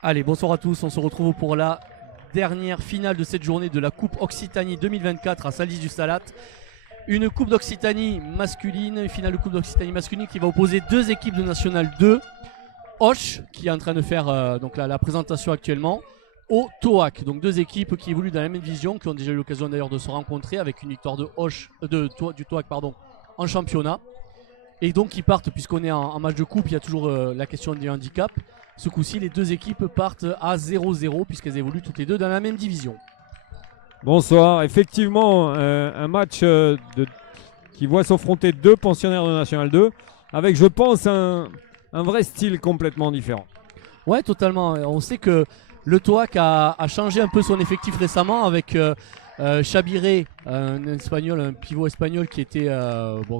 Allez, bonsoir à tous, on se retrouve pour la dernière finale de cette journée de la Coupe Occitanie 2024 à Salis du Salat. Une Coupe d'Occitanie masculine, une finale de Coupe d'Occitanie masculine qui va opposer deux équipes de National 2. Auch, qui est en train de faire donc la présentation actuellement, au TOAC. Donc deux équipes qui évoluent dans la même division, qui ont déjà eu l'occasion d'ailleurs de se rencontrer avec une victoire de du TOAC en championnat. Et donc ils partent, puisqu'on est en match de coupe, il y a toujours la question du handicap. Ce coup-ci, les deux équipes partent à 0-0 puisqu'elles évoluent toutes les deux dans la même division. Bonsoir, effectivement un match qui voit s'affronter deux pensionnaires de National 2 avec, je pense, un vrai style complètement différent. Ouais, totalement. On sait que le TOAC a changé un peu son effectif récemment avec Chabiré, un espagnol, un pivot espagnol qui était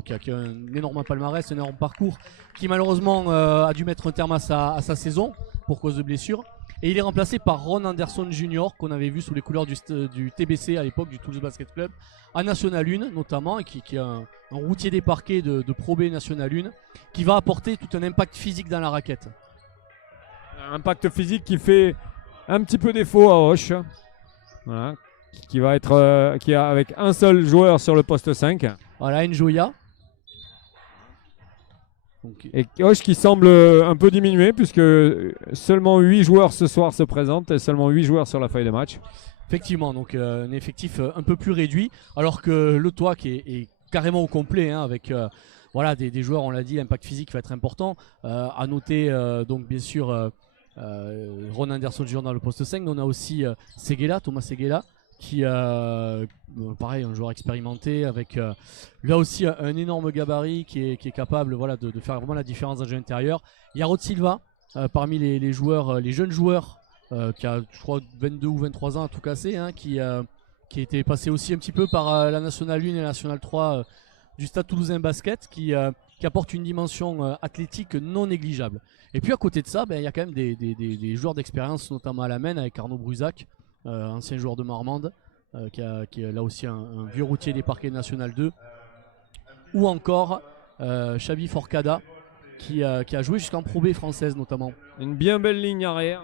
qui a un énorme palmarès, un énorme parcours, qui malheureusement a dû mettre un terme à sa saison pour cause de blessure. Et il est remplacé par Ron Anderson Jr. qu'on avait vu sous les couleurs du TBC à l'époque, du Toulouse Basket Club, à National 1 notamment, et qui est un routier des parquets de Pro B National 1, qui va apporter tout un impact physique dans la raquette. Un impact physique qui fait un petit peu défaut à Auch. Voilà. Qui va être qui a avec un seul joueur sur le poste 5. Voilà, Njoya. Et Auch qui semble un peu diminuer puisque seulement 8 joueurs ce soir se présentent et seulement 8 joueurs sur la feuille de match. Effectivement, donc un effectif un peu plus réduit, alors que le TOAC est carrément au complet avec voilà, des joueurs, on l'a dit, l'impact physique va être important. À noter donc bien sûr Ron Anderson Jr. dans le poste 5, mais on a aussi Thomas Seguela, qui pareil, un joueur expérimenté avec là aussi un énorme gabarit qui est capable, voilà, de faire vraiment la différence dans le jeu intérieur. Il y a Rod Silva parmi les joueurs, les jeunes joueurs qui a, je crois, 22 ou 23 ans à tout casser, hein, qui était passé aussi un petit peu par la National 1 et la National 3 du Stade Toulousain Basket, qui apporte une dimension athlétique non négligeable. Et puis à côté de ça, il y a quand même des joueurs d'expérience, notamment à la main avec Arnaud Brusac, ancien joueur de Marmande, qui est là aussi un vieux routier des parquets National 2, ou encore Xavi Forcada, qui a joué jusqu'en Pro B française notamment. Une bien belle ligne arrière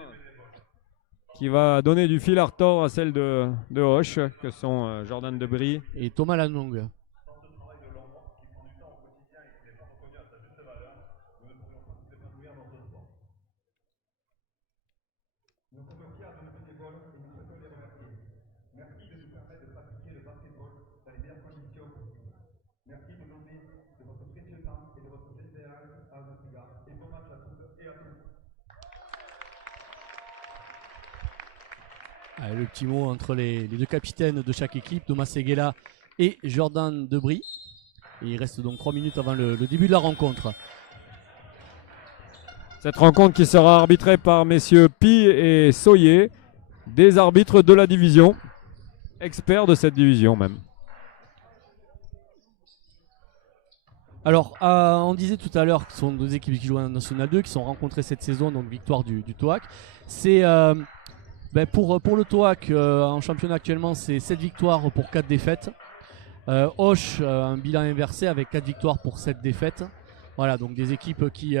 qui va donner du fil à retordre à celle de Auch, que sont Jordan Debris et Thomas Lanong. Allez, le petit mot entre les deux capitaines de chaque équipe, Thomas Seguela et Jordan Debris. Et il reste donc 3 minutes avant le début de la rencontre. Cette rencontre qui sera arbitrée par messieurs Pi et Soyer, des arbitres de la division, experts de cette division même. Alors, on disait tout à l'heure que ce sont deux équipes qui jouent en National 2, qui sont rencontrées cette saison, donc victoire du TOAC. C'est pour le TOAC en championnat actuellement, c'est 7 victoires pour 4 défaites. Auch, un bilan inversé avec 4 victoires pour 7 défaites. Voilà, donc des équipes qui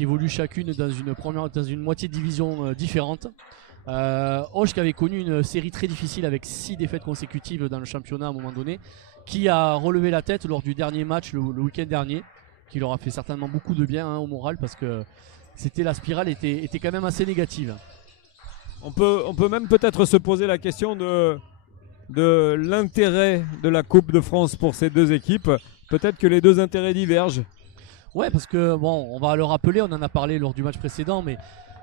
évoluent chacune dans une moitié de division différente. Auch qui avait connu une série très difficile avec 6 défaites consécutives dans le championnat à un moment donné, qui a relevé la tête lors du dernier match le week-end dernier, qui leur a fait certainement beaucoup de bien au moral, parce que la spirale était quand même assez négative. On peut même peut-être se poser la question de l'intérêt de la Coupe de France pour ces deux équipes. Peut-être que les deux intérêts divergent. Ouais, parce que bon, on va le rappeler, on en a parlé lors du match précédent, mais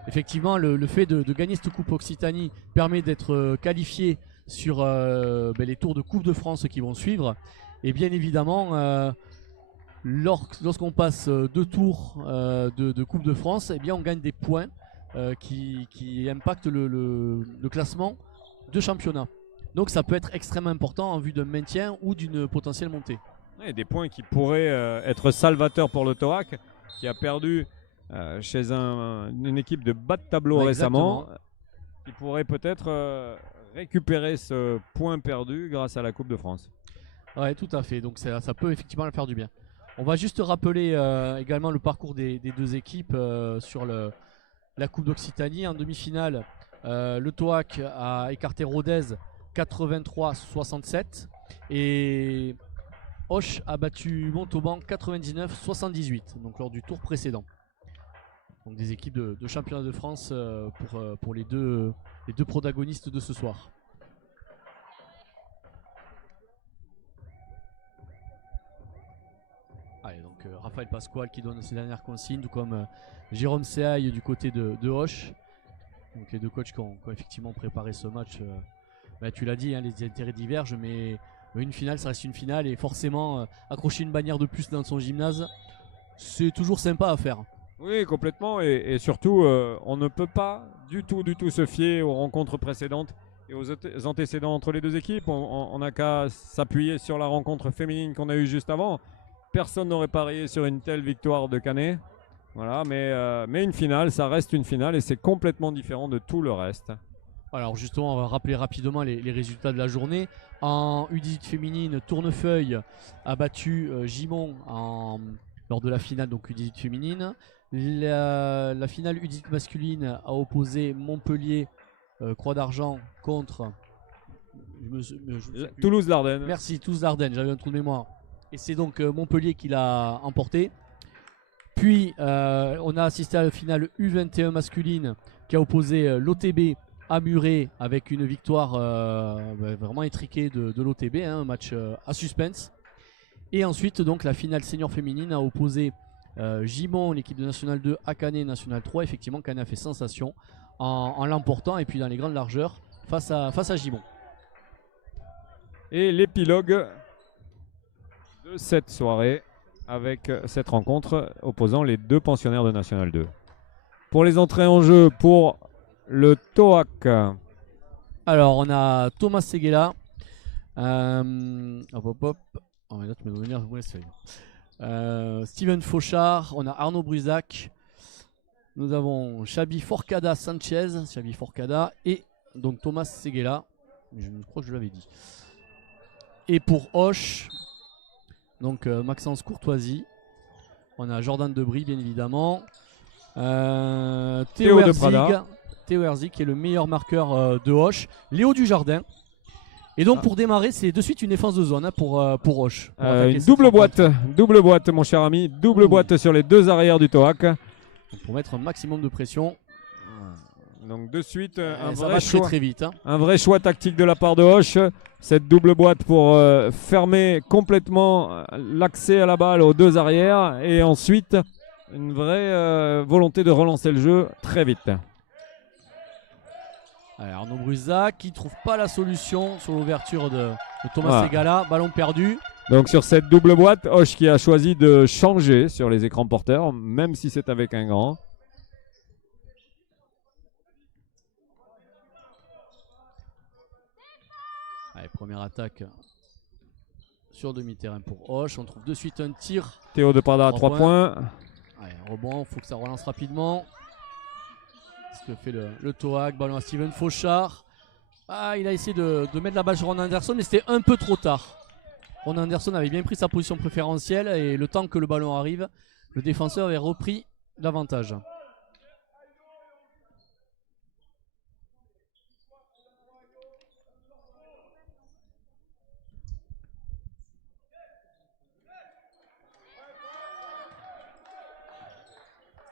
effectivement le fait de gagner cette Coupe Occitanie permet d'être qualifié sur les tours de Coupe de France qui vont suivre. Et bien évidemment, lorsqu'on passe 2 tours de Coupe de France, eh bien on gagne des points qui impactent le classement de championnat. Donc ça peut être extrêmement important en vue d'un maintien ou d'une potentielle montée. Et des points qui pourraient être salvateurs pour le TOAC, qui a perdu chez une équipe de bas de tableau récemment, qui pourrait peut-être récupérer ce point perdu grâce à la Coupe de France. Ouais, tout à fait, donc ça peut effectivement leur faire du bien. On va juste rappeler également le parcours des deux équipes sur la Coupe d'Occitanie. En demi-finale, le TOAC a écarté Rodez 83-67 et Auch a battu Montauban 99-78, donc lors du tour précédent. Donc des équipes de championnat de France pour les deux protagonistes de ce soir. Allez, donc Raphaël Pasquale qui donne ses dernières consignes, tout comme Jérôme Seaille du côté de Auch. Donc les deux coachs qui ont effectivement préparé ce match. Tu l'as dit, hein, les intérêts divergent, mais une finale, ça reste une finale. Et forcément, accrocher une bannière de plus dans son gymnase, c'est toujours sympa à faire. Oui, complètement. Et surtout, on ne peut pas du tout se fier aux rencontres précédentes et aux antécédents entre les deux équipes. On n'a qu'à s'appuyer sur la rencontre féminine qu'on a eue juste avant. Personne n'aurait parié sur une telle victoire de Canet. Voilà, mais une finale, ça reste une finale et c'est complètement différent de tout le reste. Alors justement, on va rappeler rapidement les résultats de la journée. En U18 féminine, Tournefeuille a battu Gimont lors de la finale, donc U18 féminine. La finale U18 masculine a opposé Montpellier Croix d'Argent contre Toulouse-Dardenne. Merci, Toulouse-Dardenne, j'avais un trou de mémoire. Et c'est donc Montpellier qui l'a emporté. Puis on a assisté à la finale U21 masculine qui a opposé l'OTB à Muret avec une victoire vraiment étriquée de l'OTB, hein, un match à suspense. Et ensuite donc la finale senior féminine a opposé Gimont, l'équipe de National 2, à Canet, National 3. Effectivement, Canet a fait sensation en l'emportant et puis dans les grandes largeurs face à Gimont. Et l'épilogue de cette soirée avec cette rencontre opposant les deux pensionnaires de National 2. Pour les entrées en jeu pour le TOAC. Alors on a Thomas Seguela. Steven Fauchard, on a Arnaud Brusac, nous avons Chabi Forcada Sanchez, et donc Thomas Seguela, je crois que je l'avais dit. Et pour Auch, donc Maxence Courtoisie, on a Jordan Debris bien évidemment, Théo Herzig qui est le meilleur marqueur de Auch, Léo Dujardin. Et donc pour démarrer, c'est de suite une défense de zone pour Auch. Double boîte mon cher ami, boîte sur les deux arrières du TOAC. Pour mettre un maximum de pression. Donc de suite très vite, hein. Un vrai choix tactique de la part de Auch. Cette double boîte pour fermer complètement l'accès à la balle aux deux arrières. Et ensuite une vraie volonté de relancer le jeu très vite. Allez, Arnaud Brusac qui ne trouve pas la solution sur l'ouverture de Thomas Segala. Ballon perdu. Donc sur cette double boîte, Auch qui a choisi de changer sur les écrans porteurs, même si c'est avec un grand. Allez, première attaque sur demi-terrain pour Auch. On trouve de suite un tir. Théo de Prada à 3 points. Allez, rebond, il faut que ça relance rapidement. Ce que fait le TOAC, ballon à Steven Fauchard. Il a essayé de mettre la balle sur Ron Anderson, mais c'était un peu trop tard. Ron Anderson avait bien pris sa position préférentielle et le temps que le ballon arrive, le défenseur avait repris l'avantage.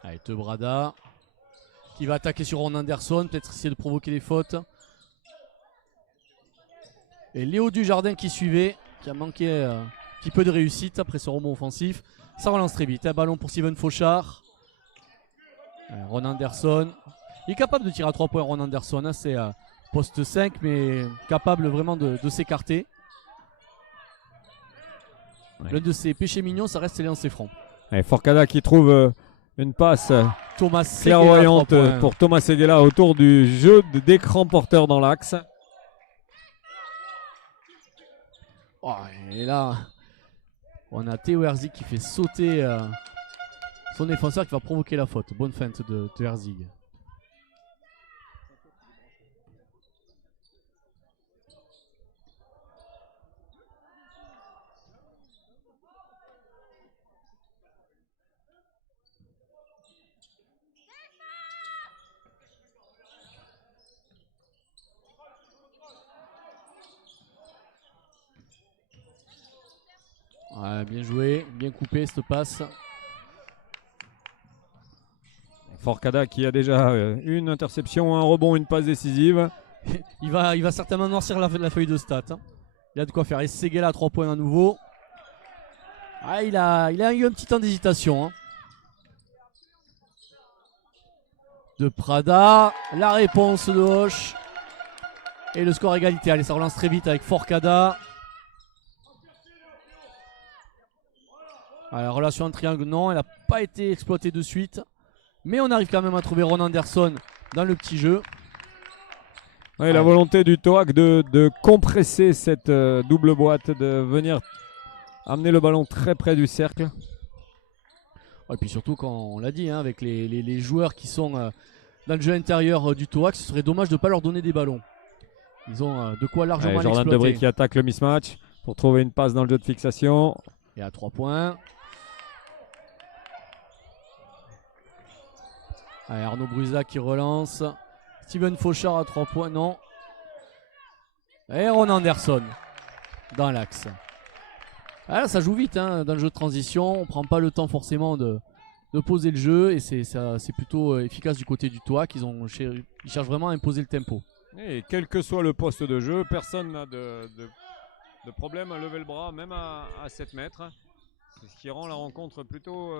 Allez, Tebrada qui va attaquer sur Ron Anderson, peut-être essayer de provoquer des fautes. Et Léo Dujardin qui suivait, qui a manqué un petit peu de réussite après ce rebond offensif. Ça relance très vite, un ballon pour Steven Fauchard. Ron Anderson, il est capable de tirer à 3 points Ron Anderson, hein, c'est poste 5 mais capable vraiment de s'écarter. L'un de ses péchés mignons, ça reste les lancers francs. Et Forcada qui trouve une passe clairvoyante pour Thomas Seguela autour du jeu d'écran porteur dans l'axe. Et là, on a Théo Herzig qui fait sauter son défenseur qui va provoquer la faute. Bonne feinte de Herzig. Ouais, bien joué, bien coupé cette passe. Forcada qui a déjà une interception, un rebond, une passe décisive. il va certainement noircir la feuille de stats. Hein. Il a de quoi faire. Et Seguela à 3 points à nouveau. Ah, il a eu un petit temps d'hésitation. Hein. De Prada. La réponse de Hoche. Et le score égalité. Allez, ça relance très vite avec Forcada. La relation en triangle, non, elle n'a pas été exploitée de suite. Mais on arrive quand même à trouver Ron Anderson dans le petit jeu. Ouais, la volonté du TOAC de compresser cette double boîte, de venir amener le ballon très près du cercle. Et puis surtout, quand on l'a dit, hein, avec les joueurs qui sont dans le jeu intérieur du TOAC, ce serait dommage de ne pas leur donner des ballons. Ils ont de quoi largement Jordan l'exploiter. Debris qui attaque le mismatch pour trouver une passe dans le jeu de fixation. Et à 3 points. Allez, Arnaud Brusa qui relance. Steven Fauchard à 3 points, non. Et Ron Anderson dans l'axe. Là, ça joue vite hein, dans le jeu de transition. On ne prend pas le temps forcément de poser le jeu. Et c'est plutôt efficace du côté du TOAC. Ils cherchent vraiment à imposer le tempo. Et quel que soit le poste de jeu, personne n'a de problème à lever le bras, même à 7 mètres. C'est ce qui rend la rencontre plutôt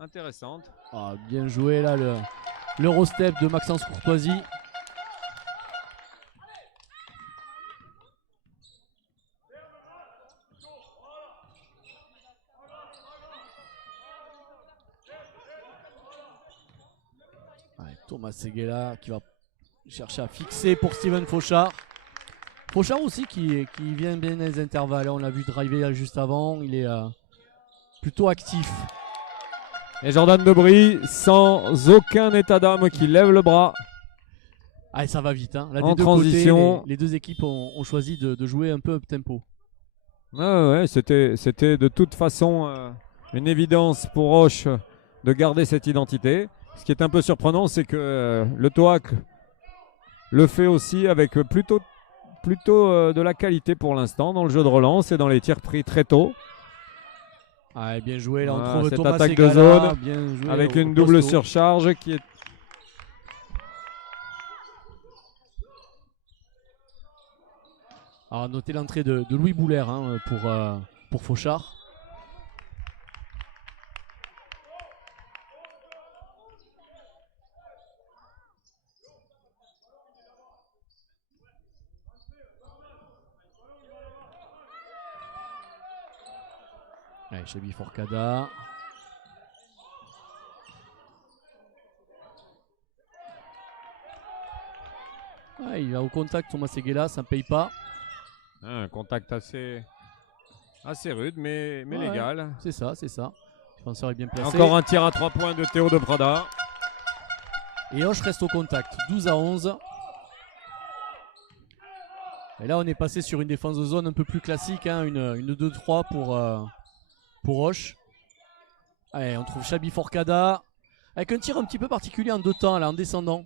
intéressante. Bien joué là l'Eurostep de Maxence Courtoisie. Thomas Seguela qui va chercher à fixer pour Steven Fauchard. Fauchard aussi qui vient bien dans les intervalles. On l'a vu driver juste avant. Il est plutôt actif. Et Jordan Debris sans aucun état d'âme qui lève le bras. Et ça va vite. Hein. Là, en des deux transition. Côtés, les deux équipes ont choisi de jouer un peu up tempo. Ouais, c'était de toute façon une évidence pour Roche de garder cette identité. Ce qui est un peu surprenant, c'est que le TOAC le fait aussi avec plutôt de la qualité pour l'instant dans le jeu de relance et dans les tirs pris très tôt. Bien joué, là on trouve cette Thomas attaque Seguela, de zone bien joué avec au une double posto. surcharge qui est... Alors notez l'entrée de Louis Boulère hein, pour Fauchard. Allez, Chabi Forcada. Il va au contact, Thomas Seguela, ça ne paye pas. Un contact assez rude, mais légal. C'est ça. Le défenseur est bien placé. Encore un tir à 3 points de Théo de Prada. Et Hoche reste au contact, 12-11. Et là, on est passé sur une défense de zone un peu plus classique, hein, une 2-3 pour Hoche. Allez, on trouve Chabi Forcada avec un tir un petit peu particulier en 2 temps, là, en descendant.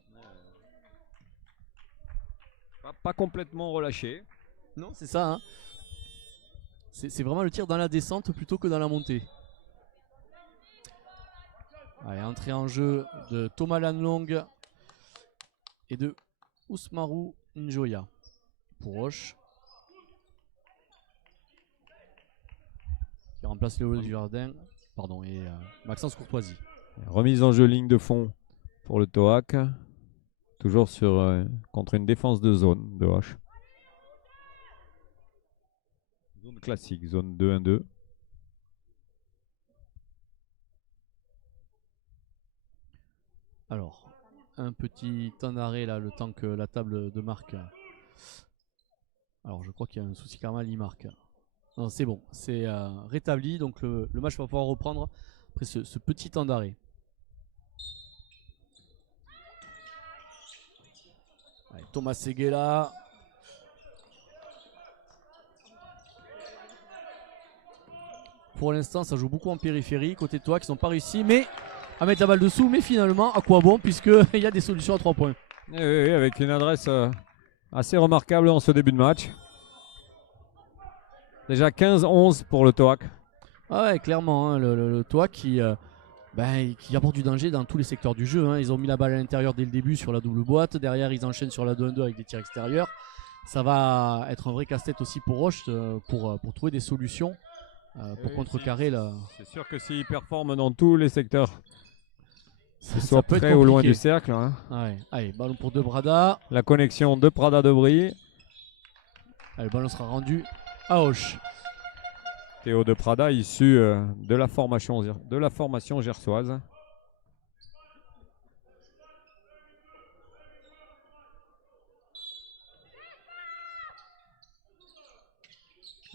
Pas complètement relâché. Non, c'est ça. Hein. C'est vraiment le tir dans la descente plutôt que dans la montée. Allez, entrée en jeu de Thomas Lanlong et de Ousmarou Njoya pour Roche. Qui remplace Léo Dujardin. Pardon, et Maxence Courtoisie. Remise en jeu ligne de fond pour le TOAC. Toujours contre une défense de zone de Hoche. Zone classique, zone 2-1-2. Alors, un petit temps d'arrêt là, le temps que la table de marque. Alors, je crois qu'il y a un souci Carmal, il marque. Non, c'est bon, c'est rétabli, donc le match va pouvoir reprendre après ce petit temps d'arrêt. Thomas Seguela. Pour l'instant, ça joue beaucoup en périphérie. Côté de toi, qui n'ont pas réussi à mettre la balle dessous. Mais finalement, à quoi bon, puisqu'il y a des solutions à 3 points. Oui, avec une adresse assez remarquable en ce début de match. Déjà 15-11 pour le TOAC. Ah ouais, clairement, hein, le Toa qui apporte du danger dans tous les secteurs du jeu. Hein. Ils ont mis la balle à l'intérieur dès le début sur la double boîte. Derrière, ils enchaînent sur la 2-1-2 avec des tirs extérieurs. Ça va être un vrai casse-tête aussi pour Roche pour trouver des solutions pour contrecarrer la. C'est sûr que s'ils performent dans tous les secteurs, qu'ils Ça soient peut être près ou loin compliqué. du cercle. Hein. Ouais. Allez, ballon pour De Brada. La connexion de Prada-Debris. Allez, le ballon sera rendu à Hoche. Théo de Prada, issu de la formation gersoise.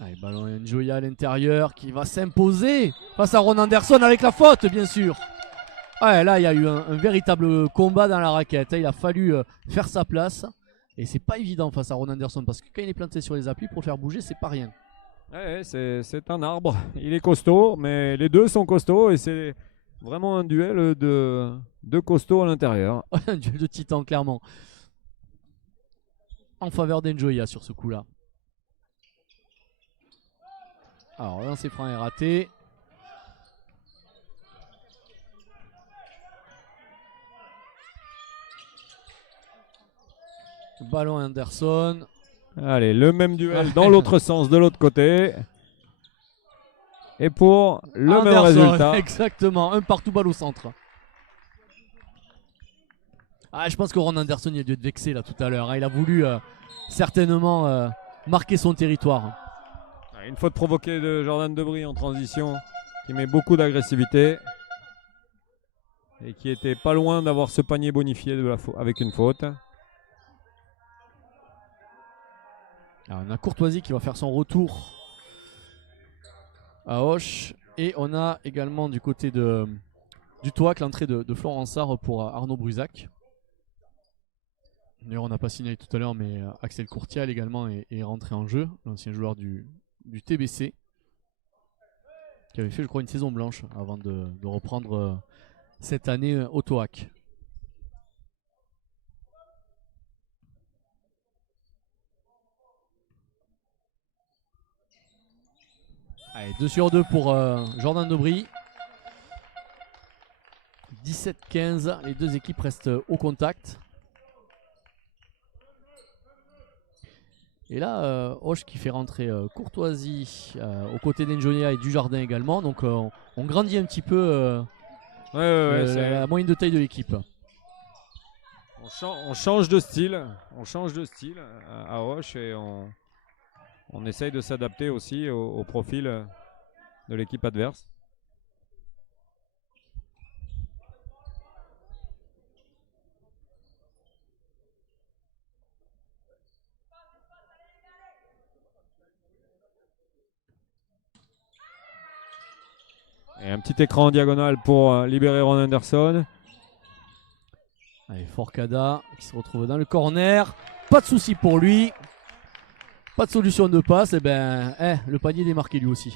Allez, ballon Njoya à l'intérieur qui va s'imposer face à Ron Anderson avec la faute, bien sûr. Ouais, là, il y a eu un véritable combat dans la raquette. Il a fallu faire sa place. Et c'est pas évident face à Ron Anderson parce que quand il est planté sur les appuis, pour le faire bouger, c'est pas rien. Ouais, c'est un arbre. Il est costaud, mais les deux sont costauds et c'est vraiment un duel de costauds à l'intérieur. Un duel de titan, clairement. En faveur d'Enjoya sur ce coup-là. Alors, lancer franc est raté. Ballon Anderson. Allez, le même duel dans l'autre sens, de l'autre côté. Et pour le même Anderson, résultat. Exactement, un partout, balle au centre. Ah, je pense que Ron Anderson il a dû être vexé là tout à l'heure. Hein. Il a voulu certainement marquer son territoire. Une faute provoquée de Jordan Debris en transition qui met beaucoup d'agressivité et qui était pas loin d'avoir ce panier bonifié avec une faute. Alors, on a Courtoisie qui va faire son retour à Hoche. Et on a également du côté du Toac l'entrée de Florent Sarr pour Arnaud Brusac. D'ailleurs, on n'a pas signalé tout à l'heure, mais Axel Courtial également est rentré en jeu, l'ancien joueur du TBC, qui avait fait, je crois, une saison blanche avant de reprendre cette année au Toac. Allez, 2 sur 2 pour Jordan Debris. 17-15, les deux équipes restent au contact. Et là, Hoche qui fait rentrer Courtoisie aux côtés d'Enjoya et Dujardin également. Donc on grandit un petit peu la moyenne de taille de l'équipe. On change de style, à Hoche et on essaye de s'adapter aussi au profil de l'équipe adverse. Et un petit écran en diagonale pour libérer Ron Anderson. Allez, Forcada qui se retrouve dans le corner. Pas de souci pour lui. Pas de solution de passe. Et le panier est démarqué lui aussi.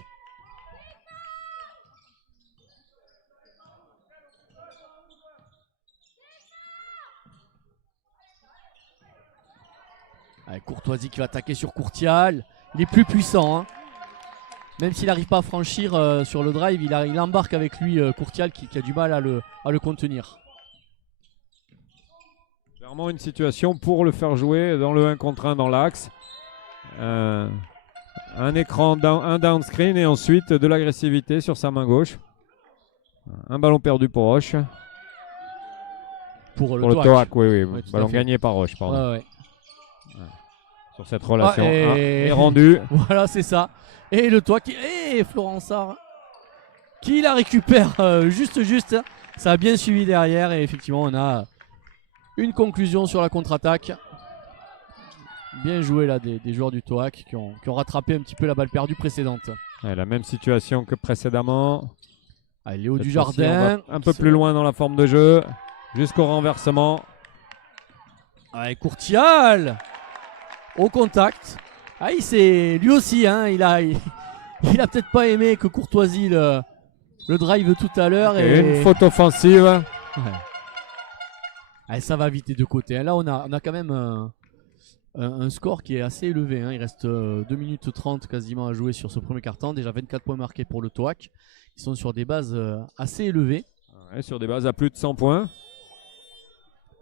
Allez, Courtoisie qui va attaquer sur Courtial. Il est plus puissant. Hein. Même s'il n'arrive pas à franchir sur le drive, il embarque avec lui Courtial qui a du mal à le contenir. Clairement une situation pour le faire jouer dans le 1 contre 1 dans l'axe. Un écran, un down screen et ensuite de l'agressivité sur sa main gauche. Un ballon perdu pour Roche. Pour le Toac, oui. Ouais, ballon gagné par Roche, pardon. Ouais. Sur cette relation, et... est rendu. Voilà, c'est ça. Et le Toac et Florent Sarr qui la récupère juste. Ça a bien suivi derrière et effectivement on a une conclusion sur la contre-attaque. Bien joué là des joueurs du Toac qui ont rattrapé un petit peu la balle perdue précédente. Ouais, la même situation que précédemment. Allez, Léo Dujardin. Un peu plus loin dans la forme de jeu. Jusqu'au renversement. Allez, Courtial au contact. Ah, lui aussi, hein, il a peut-être pas aimé que Courtoisie le drive tout à l'heure. Et une faute offensive. Ouais. Allez, ça va vite des deux côtés. Là, on a quand même un score qui est assez élevé, hein. Il reste 2 minutes 30 quasiment à jouer sur ce premier quart-temps. Déjà 24 points marqués pour le TOAC. Ils sont sur des bases assez élevées. Ouais, sur des bases à plus de 100 points.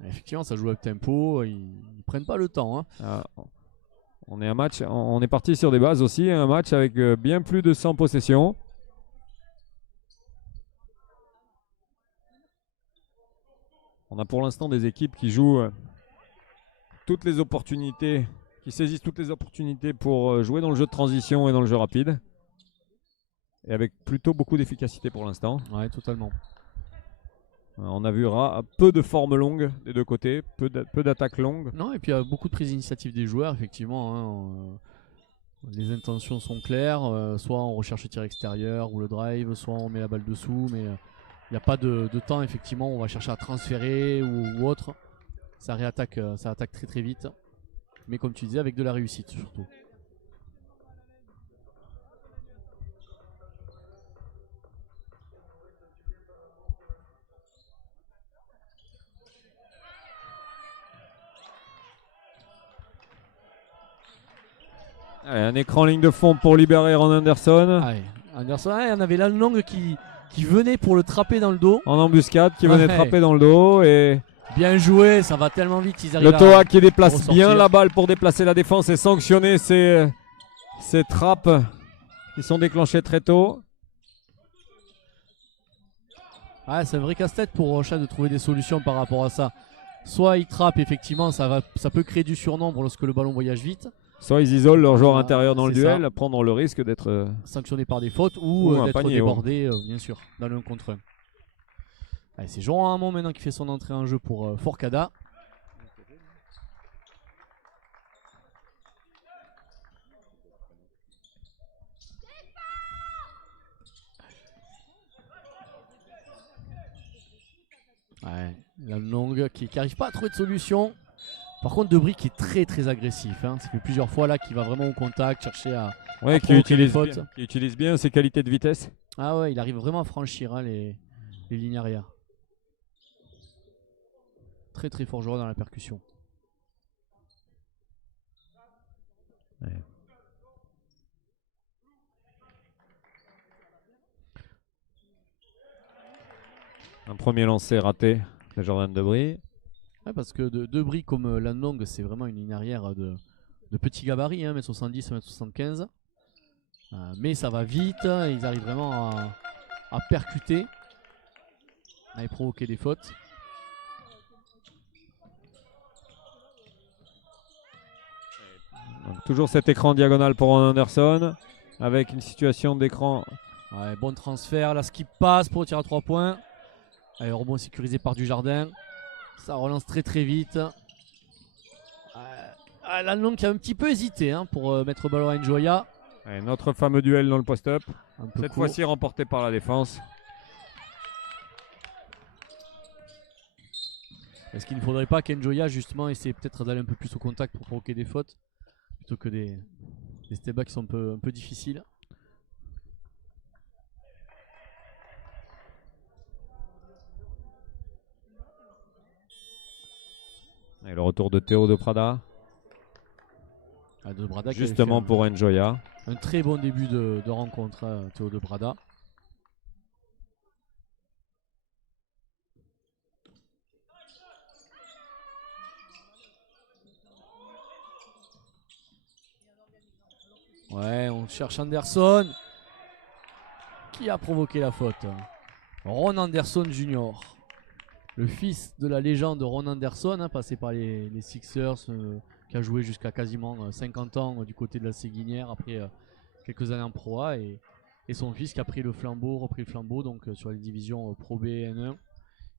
Effectivement, ça joue avec tempo. Ils prennent pas le temps, hein. On est parti sur des bases aussi. Un match avec bien plus de 100 possessions. On a pour l'instant des équipes qui jouent toutes les opportunités, qui saisissent toutes les opportunités pour jouer dans le jeu de transition et dans le jeu rapide. Et avec plutôt beaucoup d'efficacité pour l'instant. Ouais, totalement. On a vu peu de formes longues des deux côtés, peu d'attaques longues. Non, et puis il y a beaucoup de prises d'initiative des joueurs, effectivement, hein. Les intentions sont claires. Soit on recherche le tir extérieur ou le drive, soit on met la balle dessous, mais il n'y a pas de temps, effectivement. On va chercher à transférer ou autre. Ça attaque très très vite. Mais comme tu disais, avec de la réussite surtout. Allez, un écran ligne de fond pour libérer Ron Anderson. Allez, Anderson, il y en avait Lanlong qui venait pour le trapper dans le dos. En embuscade, qui venait trapper dans le dos. Et bien joué, ça va tellement vite. Ils arrivent le TOAC qui déplace ressortir. bien la balle pour déplacer la défense et sanctionner ces trappes qui sont déclenchées très tôt. Ouais, c'est un vrai casse-tête pour Rochat de trouver des solutions par rapport à ça. Soit ils trappent, effectivement, ça peut créer du surnombre lorsque le ballon voyage vite. Soit ils isolent leur joueur intérieur dans le c'est duel, ça. prendre le risque d'être sanctionné par des fautes ou un d'être panier, débordé, bien sûr, dans le 1 contre 1. Allez, c'est Jean Hamon maintenant qui fait son entrée en jeu pour Forcada. Ouais, la longue qui n'arrive pas à trouver de solution. Par contre, Debris qui est très très agressif, hein. Ça fait plusieurs fois là qu'il va vraiment au contact, chercher à qui utilise bien ses qualités de vitesse. Ah ouais, il arrive vraiment à franchir, hein, les lignes arrière. Très très fort joueur dans la percussion. Ouais. Un premier lancer raté de Jordan Debris. Ouais, parce que Debris comme Lanlong, c'est vraiment une ligne arrière de petit gabarit, hein, 1m70, 1m75. Mais ça va vite, ils arrivent vraiment à percuter, à provoquer des fautes. Donc, toujours cet écran diagonal pour Ron Anderson avec une situation d'écran. Ouais, bon transfert, là skip passe pour le tir à 3 points. Allez, rebond sécurisé par Dujardin. Ça relance très très vite. Lanlong qui a un petit peu hésité, hein, pour mettre le ballon à Njoya. Et notre fameux duel dans le post-up. Cette fois-ci remporté par la défense. Est-ce qu'il ne faudrait pas qu'Njoya justement essaie peut-être d'aller un peu plus au contact pour provoquer des fautes plutôt que des step-backs qui sont un peu difficiles. Et le retour de Théo de Prada. De Brada justement pour Njoya. Un très bon début de rencontre, Théo de Brada. Ouais, on cherche Anderson qui a provoqué la faute. Ron Anderson Jr., le fils de la légende Ron Anderson, hein, passé par les Sixers, qui a joué jusqu'à quasiment 50 ans du côté de la Séguinière après quelques années en Pro A, et son fils qui a pris le flambeau, repris le flambeau donc sur les divisions Pro B et N1,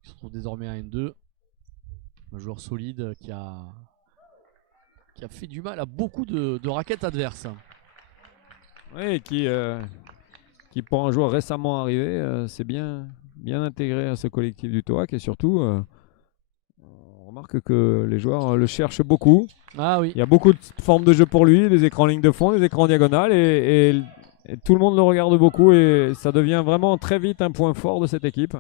qui se retrouve désormais en N2. Un joueur solide qui a fait du mal à beaucoup de raquettes adverses. Oui, qui pour un joueur récemment arrivé, c'est bien intégré à ce collectif du TOAC, et surtout on remarque que les joueurs le cherchent beaucoup. Ah oui. Il y a beaucoup de formes de jeu pour lui, des écrans ligne de fond, des écrans diagonales, et tout le monde le regarde beaucoup, et ça devient vraiment très vite un point fort de cette équipe.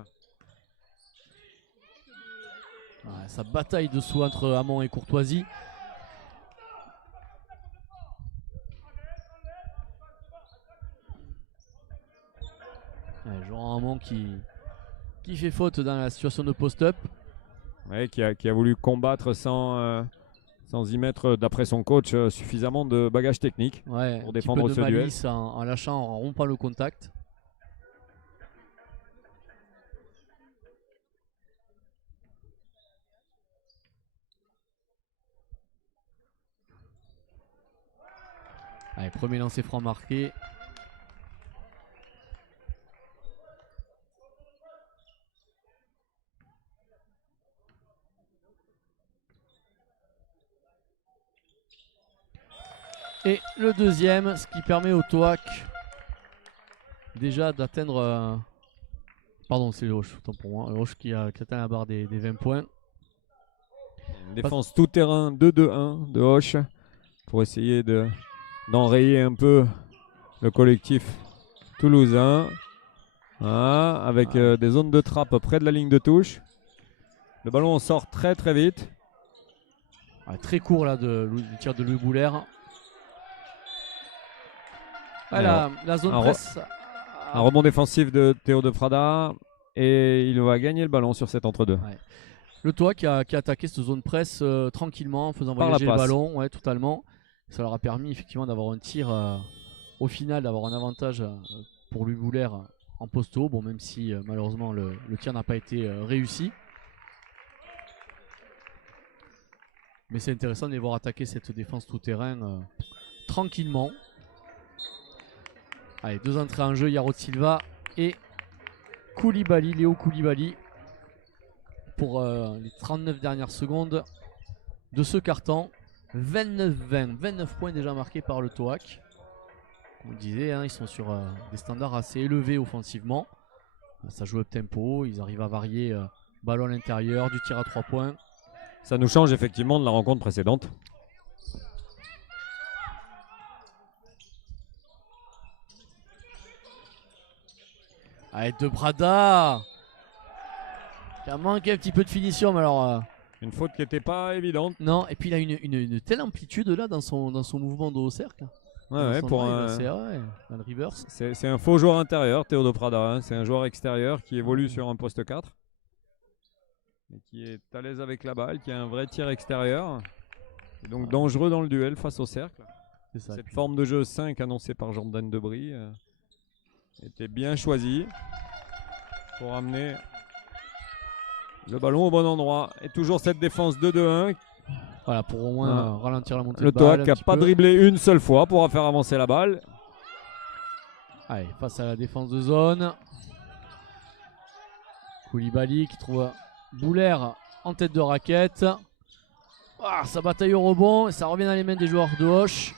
Ouais, sa bataille dessous entre Hamon et Courtoisie. Ouais, joueur en amont qui fait faute dans la situation de post-up. Ouais, qui a voulu combattre sans y mettre, d'après son coach, suffisamment de bagages techniques Ouais, pour un petit défendre peu de ce duel. malice en lâchant, en rompant le contact. Allez, premier lancer franc marqué. Et le deuxième, ce qui permet au TOAC déjà d'atteindre... Pardon, c'est le Hoche, autant pour moi. Le Hoche qui atteint la barre des 20 points. Une défense tout terrain 2-2-1 de Hoche pour essayer d'enrayer un peu le collectif toulousain. Voilà, avec des zones de trappe près de la ligne de touche. Le ballon sort très très vite. Très court là du tir de Louis Boulaire. Voilà, la zone presse. Un rebond défensif de Théo de Prada et il va gagner le ballon sur cet entre-deux. Ouais. Le Toit qui a attaqué cette zone presse tranquillement en faisant voyager le ballon, ouais, totalement. Ça leur a permis effectivement d'avoir un tir au final, d'avoir un avantage pour Louis Boulaire en posto. Bon, même si malheureusement le tir n'a pas été réussi. Mais c'est intéressant de les voir attaquer cette défense tout-terrain tranquillement. Allez, deux entrées en jeu, Yaro Silva et Koulibaly, Léo Koulibaly pour les 39 dernières secondes de ce carton. 29-20, 29 points déjà marqués par le TOAC. Comme on le disait, hein, ils sont sur des standards assez élevés offensivement. Ça joue up tempo, ils arrivent à varier ballon à l'intérieur, du tir à 3 points. Ça nous change effectivement de la rencontre précédente. Allez, De Prada qui a manqué un petit peu de finition, mais alors... Une faute qui n'était pas évidente. Non, et puis il a une telle amplitude là dans son mouvement de haut cercle. Ouais, pour dans le reverse. C'est un faux joueur intérieur, Théo de Prada. Hein. C'est un joueur extérieur qui évolue sur un poste 4. Et qui est à l'aise avec la balle, qui a un vrai tir extérieur. Et donc dangereux dans le duel face au cercle. Ça, cette forme de jeu 5 annoncée par Jordan Debris était bien choisie pour amener le ballon au bon endroit. Et toujours cette défense 2-2-1. Voilà, pour au moins ralentir la montée le de balle. Le TOAC n'a pas dribblé une seule fois pour faire avancer la balle. Allez, face à la défense de zone. Koulibaly qui trouve Boulaire en tête de raquette. Ça bataille au rebond et ça revient dans les mains des joueurs de Hoche.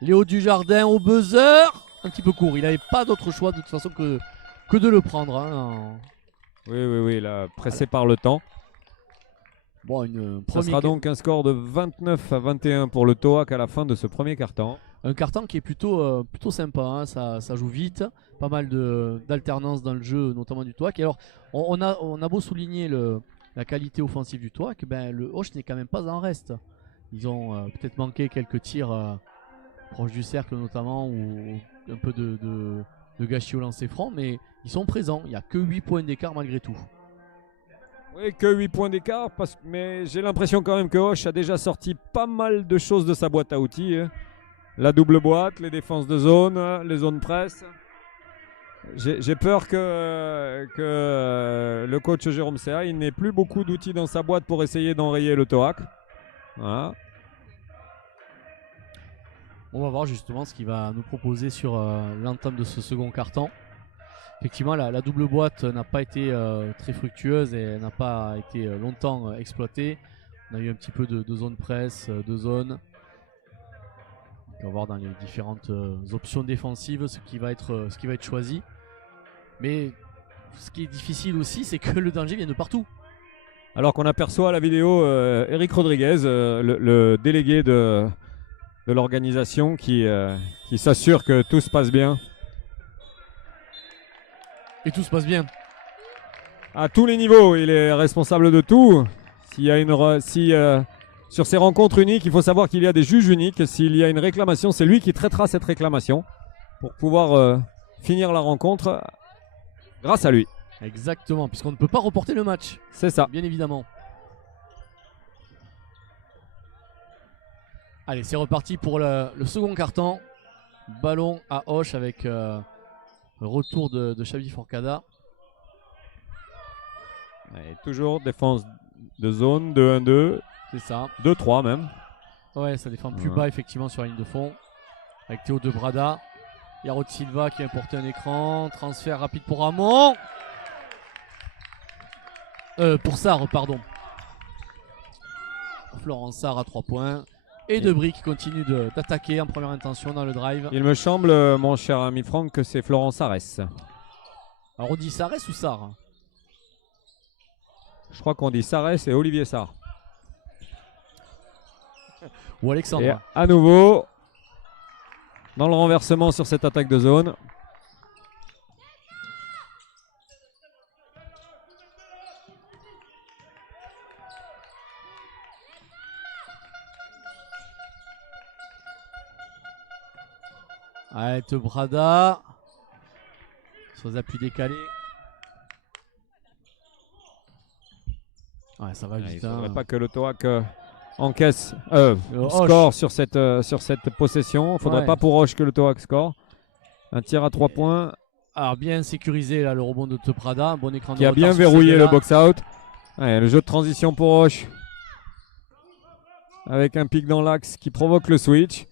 Léo Dujardin au buzzer. Un petit peu court, il n'avait pas d'autre choix de toute façon que de le prendre. Hein. Oui, là, pressé par le temps. Bon, ça sera donc un score de 29-21 pour le TOAC à la fin de ce premier carton. Un carton qui est plutôt sympa, hein. Ça joue vite, pas mal d'alternance dans le jeu, notamment du TOAC. Et alors, on a beau souligner la qualité offensive du TOAC, le Hoche n'est quand même pas en reste. Ils ont peut-être manqué quelques tirs proches du cercle notamment, ou un peu de gâchis au lancer franc, mais ils sont présents. Il n'y a que 8 points d'écart malgré tout. Oui, que 8 points d'écart, mais j'ai l'impression quand même que Hoche a déjà sorti pas mal de choses de sa boîte à outils. Hein. La double boîte, les défenses de zone, les zones presse. J'ai peur que le coach Jérôme Serra n'ait plus beaucoup d'outils dans sa boîte pour essayer d'enrayer le TOAC. Voilà. On va voir justement ce qu'il va nous proposer sur l'entame de ce second carton. Effectivement, la double boîte n'a pas été très fructueuse et n'a pas été longtemps exploitée. On a eu un petit peu de zone presse, de zone. On va voir dans les différentes options défensives ce qui va être choisi. Mais ce qui est difficile aussi, c'est que le danger vient de partout. Alors qu'on aperçoit à la vidéo Eric Rodriguez, le délégué de l'organisation qui s'assure que tout se passe bien. Et tout se passe bien. À tous les niveaux, il est responsable de tout. Sur ces rencontres uniques, il faut savoir qu'il y a des juges uniques. S'il y a une réclamation, c'est lui qui traitera cette réclamation. pour pouvoir finir la rencontre grâce à lui. Exactement, puisqu'on ne peut pas reporter le match. C'est ça. Bien évidemment. Allez, c'est reparti pour le second carton. Ballon à Hoche avec retour de Xavi Forcada. Et toujours défense de zone, 2-1-2. C'est ça. 2-3 même. Ouais, ça défend plus bas effectivement sur la ligne de fond. Avec Théo de Brada. Yaro de Silva qui a importé un écran. Transfert rapide pour Ramon. Pour Sarr, pardon. Florent Sarr à 3 points. Et Debris qui continue d'attaquer en première intention dans le drive. Il me semble, mon cher ami Franck, que c'est Florent Sarès. Alors on dit Sarès ou Sarr? Je crois qu'on dit Sarès et Olivier Sarr. Ou Alexandre. Et à nouveau, dans le renversement sur cette attaque de zone. Allez, Te Brada. Sur les appuis décalés. Ouais, ça va vite. Il ne faudrait hein. pas que le Toac encaisse, Hoche. score sur cette possession. Il ne faudrait Ouais. pas pour Hoche que le Toac score. Un tir à 3 points Alors bien sécurisé là le rebond de Te Brada. Bon écran qui de a bien retard sur verrouillé le Sevilla. box-out. Ouais, le jeu de transition pour Hoche. Avec un pic dans l'axe qui provoque le switch.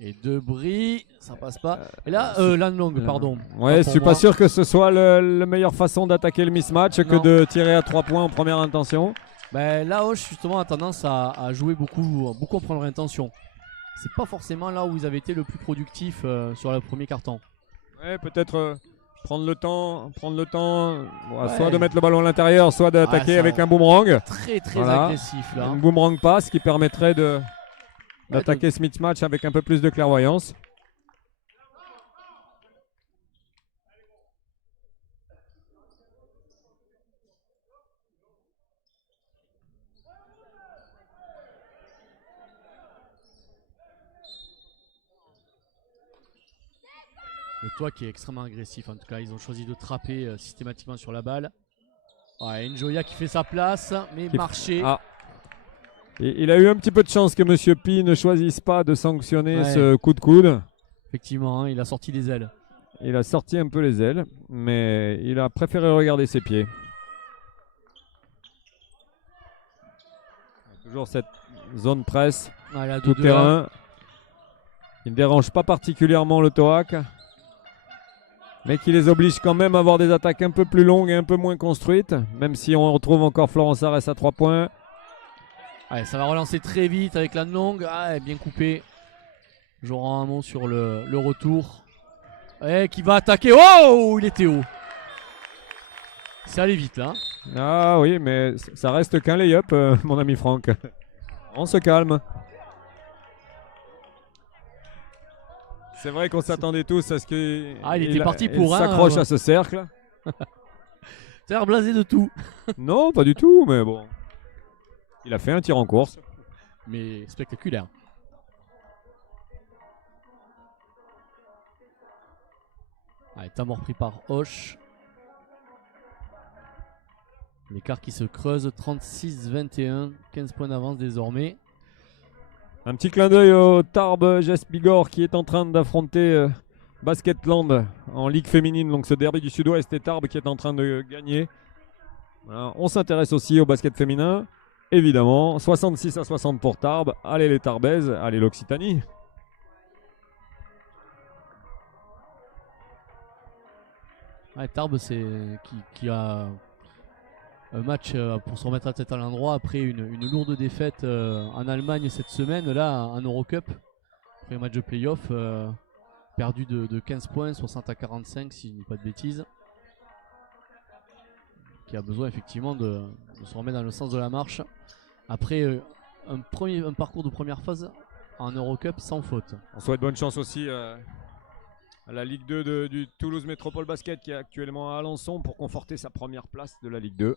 Et Debris, ça passe pas. Et là, Lanlong, pardon. Ouais, Pas je pour suis moi. pas sûr que ce soit la meilleure façon d'attaquer le mismatch que Non. de tirer à 3 points en première intention. Ben, là, Hoche, justement, a tendance à jouer beaucoup en première intention. C'est pas forcément là où ils avaient été le plus productifs sur le premier carton. Ouais, peut-être prendre le temps, Ouais. soit de mettre le ballon à l'intérieur, soit d'attaquer ça- avec un boomerang. Très Voilà. agressif là. Un boomerang pass qui permettrait Ouais, d'attaquer ce mismatch avec un peu plus de clairvoyance. Le toit qui est extrêmement agressif en tout cas. Ils ont choisi de trapper systématiquement sur la balle. Ouais, Njoya qui fait sa place, mais marché. Ah. Et il a eu un petit peu de chance que Monsieur Pi ne choisisse pas de sanctionner Ouais. ce coup de coude. Effectivement, hein, il a sorti les ailes. Il a sorti un peu les ailes, mais il a préféré regarder ses pieds. Toujours cette zone presse, Ouais, là, tout 2-2, terrain. Il ne dérange pas particulièrement le Toac, mais qui les oblige quand même à avoir des attaques un peu plus longues et un peu moins construites, même si on retrouve encore Florent Sarès à 3 points. Allez, ça va relancer très vite avec la longue. Ah, bien coupé. J'aurai un mot sur le retour. Et qui va attaquer. Oh, il était haut. C'est allé vite là. Ah oui, mais ça reste qu'un lay-up, mon ami Franck. On se calme. C'est vrai qu'on s'attendait tous à ce qu'il Il était parti pour un, s'accroche ouais. à ce cercle. Ça a l'air blasé de tout. Non, pas du tout, mais bon. Il a fait un tir en course. Mais spectaculaire. Allez, Tamor pris par Hoche. L'écart qui se creuse, 36-21, 15 points d'avance désormais. Un petit clin d'œil au Tarbes Jess Bigorre qui est en train d'affronter Basketland en Ligue féminine. Donc ce derby du Sud-Ouest et Tarbes qui est en train de gagner. Voilà, on s'intéresse aussi au basket féminin. Évidemment, 66-60 pour Tarbes. Allez les Tarbaises, allez l'Occitanie. Ouais, Tarbes qui a un match pour se remettre la tête à l'endroit après une lourde défaite en Allemagne cette semaine, là en Eurocup. Après un match de playoff, perdu de 15 points, 60-45 si je ne dis pas de bêtises. Qui a besoin effectivement de se remettre dans le sens de la marche. Après un parcours de première phase en Eurocup sans faute. On souhaite bonne chance aussi à la Ligue 2 du Toulouse Métropole Basket qui est actuellement à Alençon pour conforter sa première place de la Ligue 2.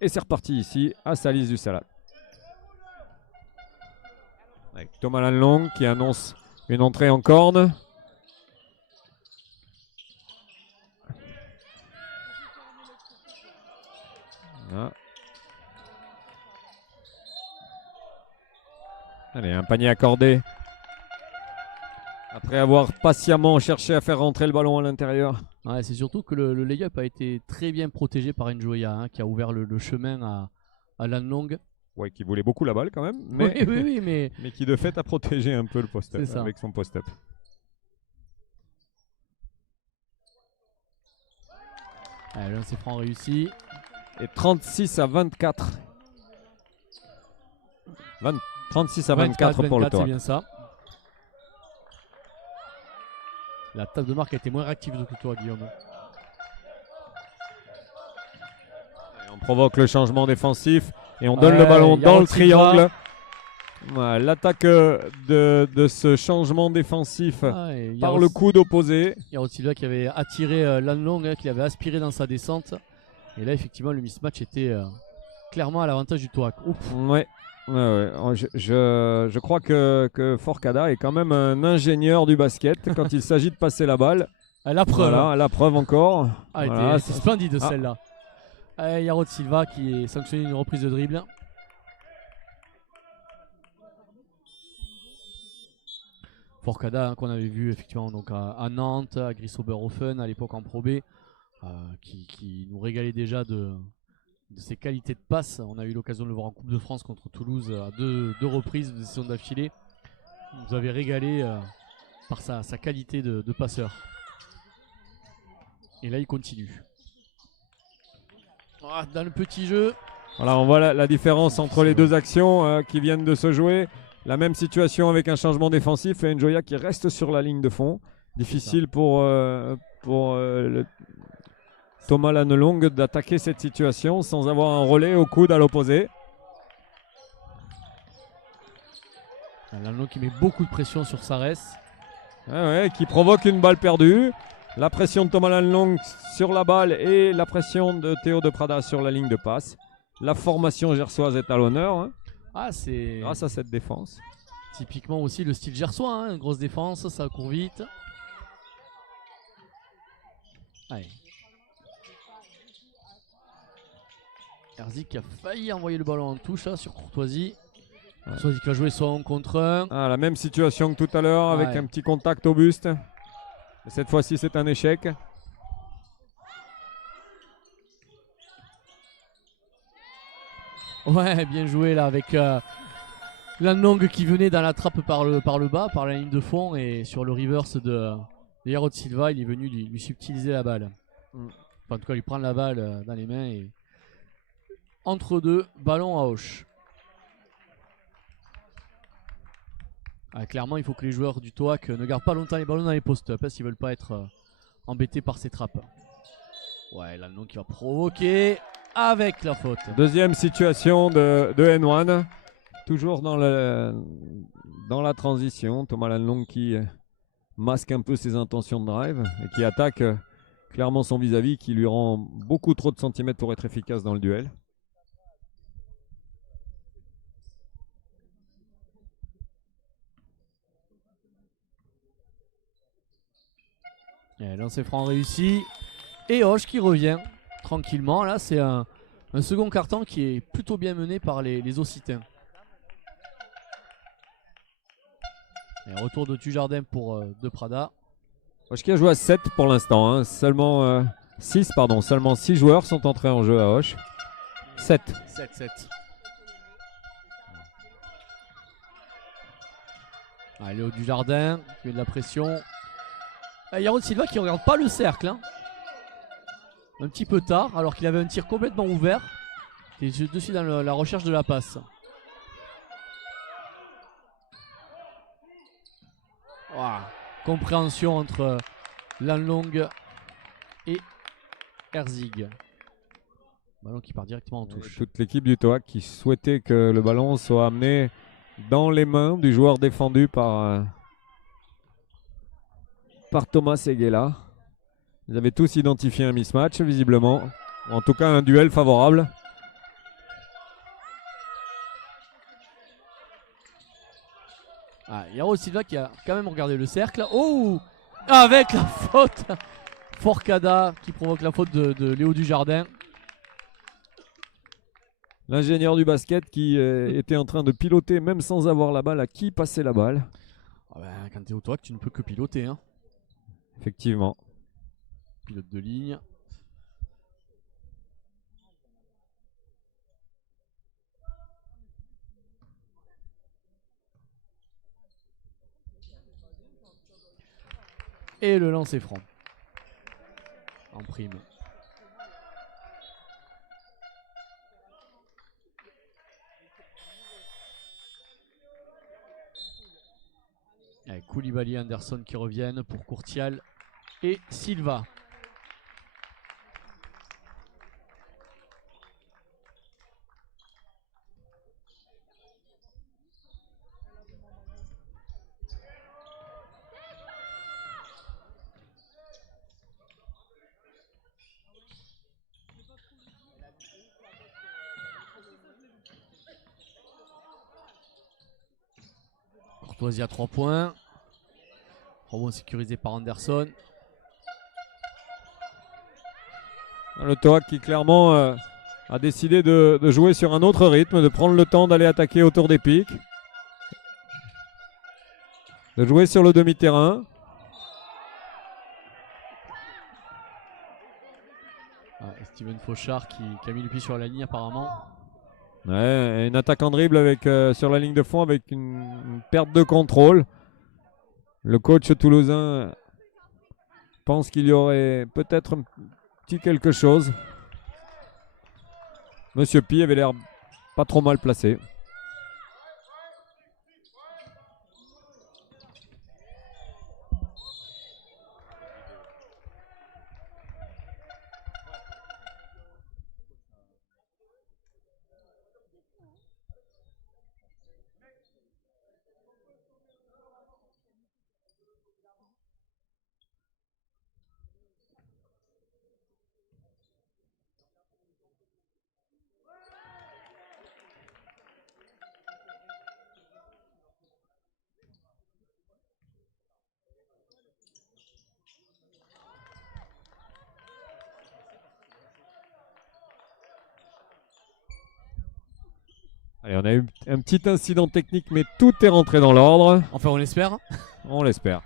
Et c'est reparti ici à Salis du Salat. Avec Thomas Lanlong qui annonce une entrée en corne. Allez, un panier accordé. Après avoir patiemment cherché à faire rentrer le ballon à l'intérieur. Ouais, c'est surtout que le lay-up a été très bien protégé par Njoya, hein, qui a ouvert le chemin à Lan Long. Ouais, qui voulait beaucoup la balle quand même, mais, Oui, mais mais qui de fait a protégé un peu le post-up avec son post-up. Allez, lancer franc réussi. Et 36 à 24. 36 à 24 pour le Toac. C'est bien ça. La table de marque a été moins réactive de toi, Guillaume. Et on provoque le changement défensif et on donne le ballon dans le triangle. Ouais, l'attaque de ce changement défensif par le coude opposé. Yarod Silva qui avait attiré Lan Long, qui l'avait aspiré dans sa descente. Et là, effectivement, le mismatch était clairement à l'avantage du Toac. Ouais. Je crois que Forcada est quand même un ingénieur du basket quand il s'agit de passer la balle. La preuve. Voilà, la preuve encore. Voilà, c'est splendide celle-là. Yarod Silva qui est sanctionné une reprise de dribble. Forcada, hein, qu'on avait vu effectivement donc à Nantes, à Gris-Oberhofen à l'époque en Pro B, qui nous régalait déjà de ses qualités de passe. On a eu l'occasion de le voir en Coupe de France contre Toulouse à deux reprises de saison d'affilée. Il nous avait régalé par sa qualité de passeur. Et là il continue. Dans le petit jeu. Voilà, on voit la différence entre les deux actions qui viennent de se jouer. La même situation avec un changement défensif et Njoya qui reste sur la ligne de fond. Difficile pour Thomas Lan Long d'attaquer cette situation sans avoir un relais au coude à l'opposé. Lan Long qui met beaucoup de pression sur Sarès. Qui provoque une balle perdue. La pression de Thomas Lan Long sur la balle et la pression de Théo de Prada sur la ligne de passe. La formation gersoise est à l'honneur. Hein. C'est grâce à cette défense. Typiquement aussi le style gersois, hein, une grosse défense, ça court vite. Allez. Erzik qui a failli envoyer le ballon en touche là, sur Courtoisie. Courtoisie qui va jouer son contre 1. La même situation que tout à l'heure avec un petit contact au buste. Et cette fois-ci c'est un échec. Ouais, bien joué là avec Lan Long qui venait dans la trappe par le bas, par la ligne de fond, et sur le reverse de Yarod Silva, il est venu lui subtiliser la balle. Enfin, en tout cas, lui prendre la balle dans les mains et entre deux, ballon à Auch. Clairement, il faut que les joueurs du Toac ne gardent pas longtemps les ballons dans les post-up parce qu'ils veulent pas être embêtés par ces trappes. Ouais, Lan Long qui va provoquer avec la faute. Deuxième situation de N1. Toujours dans la transition. Thomas Lan Long qui masque un peu ses intentions de drive et qui attaque clairement son vis-à-vis, qui lui rend beaucoup trop de centimètres pour être efficace dans le duel. Lancer franc réussi. Et Auch qui revient tranquillement. Là, c'est un second carton qui est plutôt bien mené par les Occitans. Et retour de Dujardin pour De Prada. Auch qui a joué à 7 pour l'instant. Hein. Seulement 6 joueurs sont entrés en jeu à Auch. 7. Allez, au Dujardin, qui met de la pression. Yarod Silva qui ne regarde pas le cercle. Hein. Un petit peu tard, alors qu'il avait un tir complètement ouvert. Il est dessus dans la recherche de la passe. Compréhension entre Lan Long et Herzig. Ballon qui part directement en touche. Toute l'équipe du Toac qui souhaitait que le ballon soit amené dans les mains du joueur défendu par Thomas Seguela. Ils avaient tous identifié un mismatch visiblement. En tout cas un duel favorable. Yarod Silva qui a quand même regardé le cercle. Avec la faute. Forcada qui provoque la faute de Léo Dujardin. L'ingénieur du basket qui était en train de piloter, même sans avoir la balle, à qui passer la balle. Ah ben, quand tu es au toit, tu ne peux que piloter. Hein. Effectivement. Pilote de ligne. Et le lancer franc. En prime. Avec Koulibaly et Anderson qui reviennent pour Courtial et Silva. Courtoisie à 3 points. Rebond sécurisé par Anderson. Le Toac qui clairement a décidé de jouer sur un autre rythme, de prendre le temps d'aller attaquer autour des pics. De jouer sur le demi-terrain. Steven Fauchard qui a mis le pied sur la ligne apparemment. Ouais, une attaque en dribble avec, sur la ligne de fond avec une perte de contrôle. Le coach toulousain pense qu'il y aurait peut-être un petit quelque chose. Monsieur Pi avait l'air pas trop mal placé. Allez, on a eu un petit incident technique, mais tout est rentré dans l'ordre. Enfin, on l'espère. On l'espère.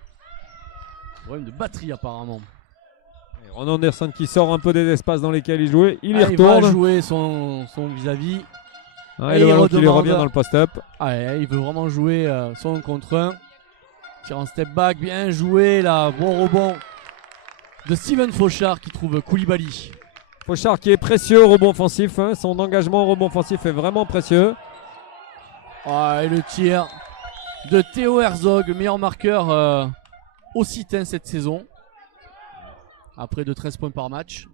Problème de batterie apparemment. Ron Anderson qui sort un peu des espaces dans lesquels il jouait. Il y Il retourne. va jouer son vis-à-vis. Et le ballon qui lui revient dans le post-up. Il veut vraiment jouer son contre 1. Tire en step back. Bien joué là. Bon rebond de Steven Fauchard qui trouve Koulibaly. Fauchard qui est précieux au rebond offensif. Hein. Son engagement au rebond offensif est vraiment précieux. Et le tir de Théo Herzog, le meilleur marqueur occitan cette saison. Après de 13 points par match.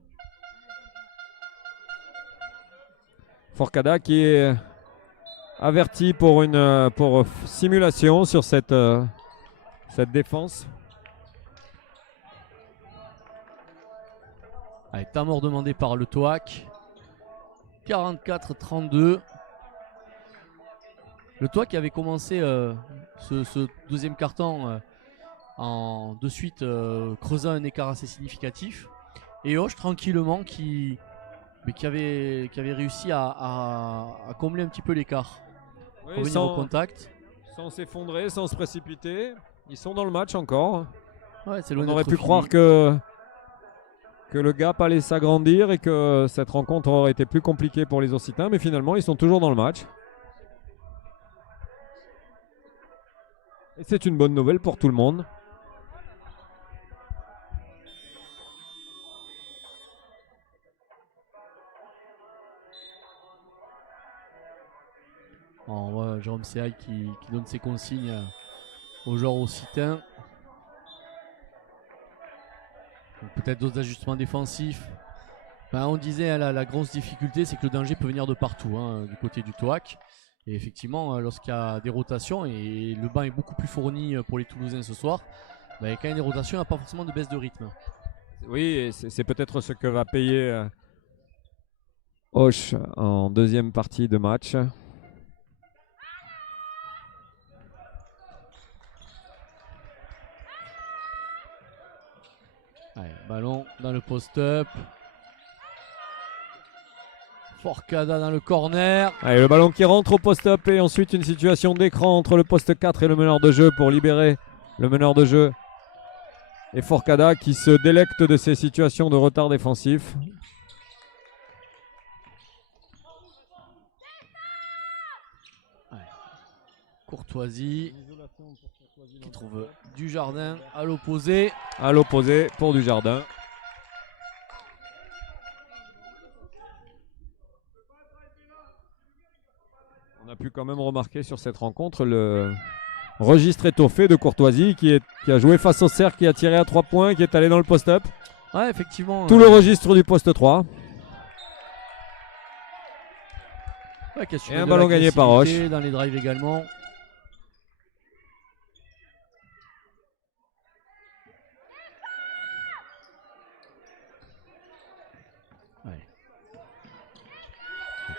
Forcada qui est averti pour simulation sur cette défense. Allez, temps mort demandé par le Toac. 44-32. Le Toac qui avait commencé ce deuxième quart-temps en de suite creusant un écart assez significatif. Et Hoche tranquillement qui avait réussi à combler un petit peu l'écart. Oui, revenir au contact. Sans s'effondrer, sans se précipiter. Ils sont dans le match encore. Ouais, on aurait pu croire que le gap allait s'agrandir et que cette rencontre aurait été plus compliquée pour les Occitans, mais finalement ils sont toujours dans le match. Et c'est une bonne nouvelle pour tout le monde. On voit Jérôme Seaille qui donne ses consignes aux joueurs occitans. Peut-être d'autres ajustements défensifs. On disait la grosse difficulté, c'est que le danger peut venir de partout du côté du Toac. Et effectivement, lorsqu'il y a des rotations, et le banc est beaucoup plus fourni pour les Toulousains ce soir, quand il y a des rotations, il n'y a pas forcément de baisse de rythme. Oui, c'est peut-être ce que va payer Hoche en deuxième partie de match. Allez, ballon dans le post-up. Forcada dans le corner. Allez, le ballon qui rentre au post-up et ensuite une situation d'écran entre le poste 4 et le meneur de jeu pour libérer le meneur de jeu. Et Forcada qui se délecte de ces situations de retard défensif. Ouais. Courtoisie qui trouve Dujardin à l'opposé. À l'opposé pour Dujardin. On a pu quand même remarquer sur cette rencontre le registre étoffé de Courtoisie qui a joué face au cercle, qui a tiré à 3 points, qui est allé dans le post-up. Ouais, effectivement. Tout le registre du poste 3. Ouais, et un ballon gagné par Roche. Dans les drives également.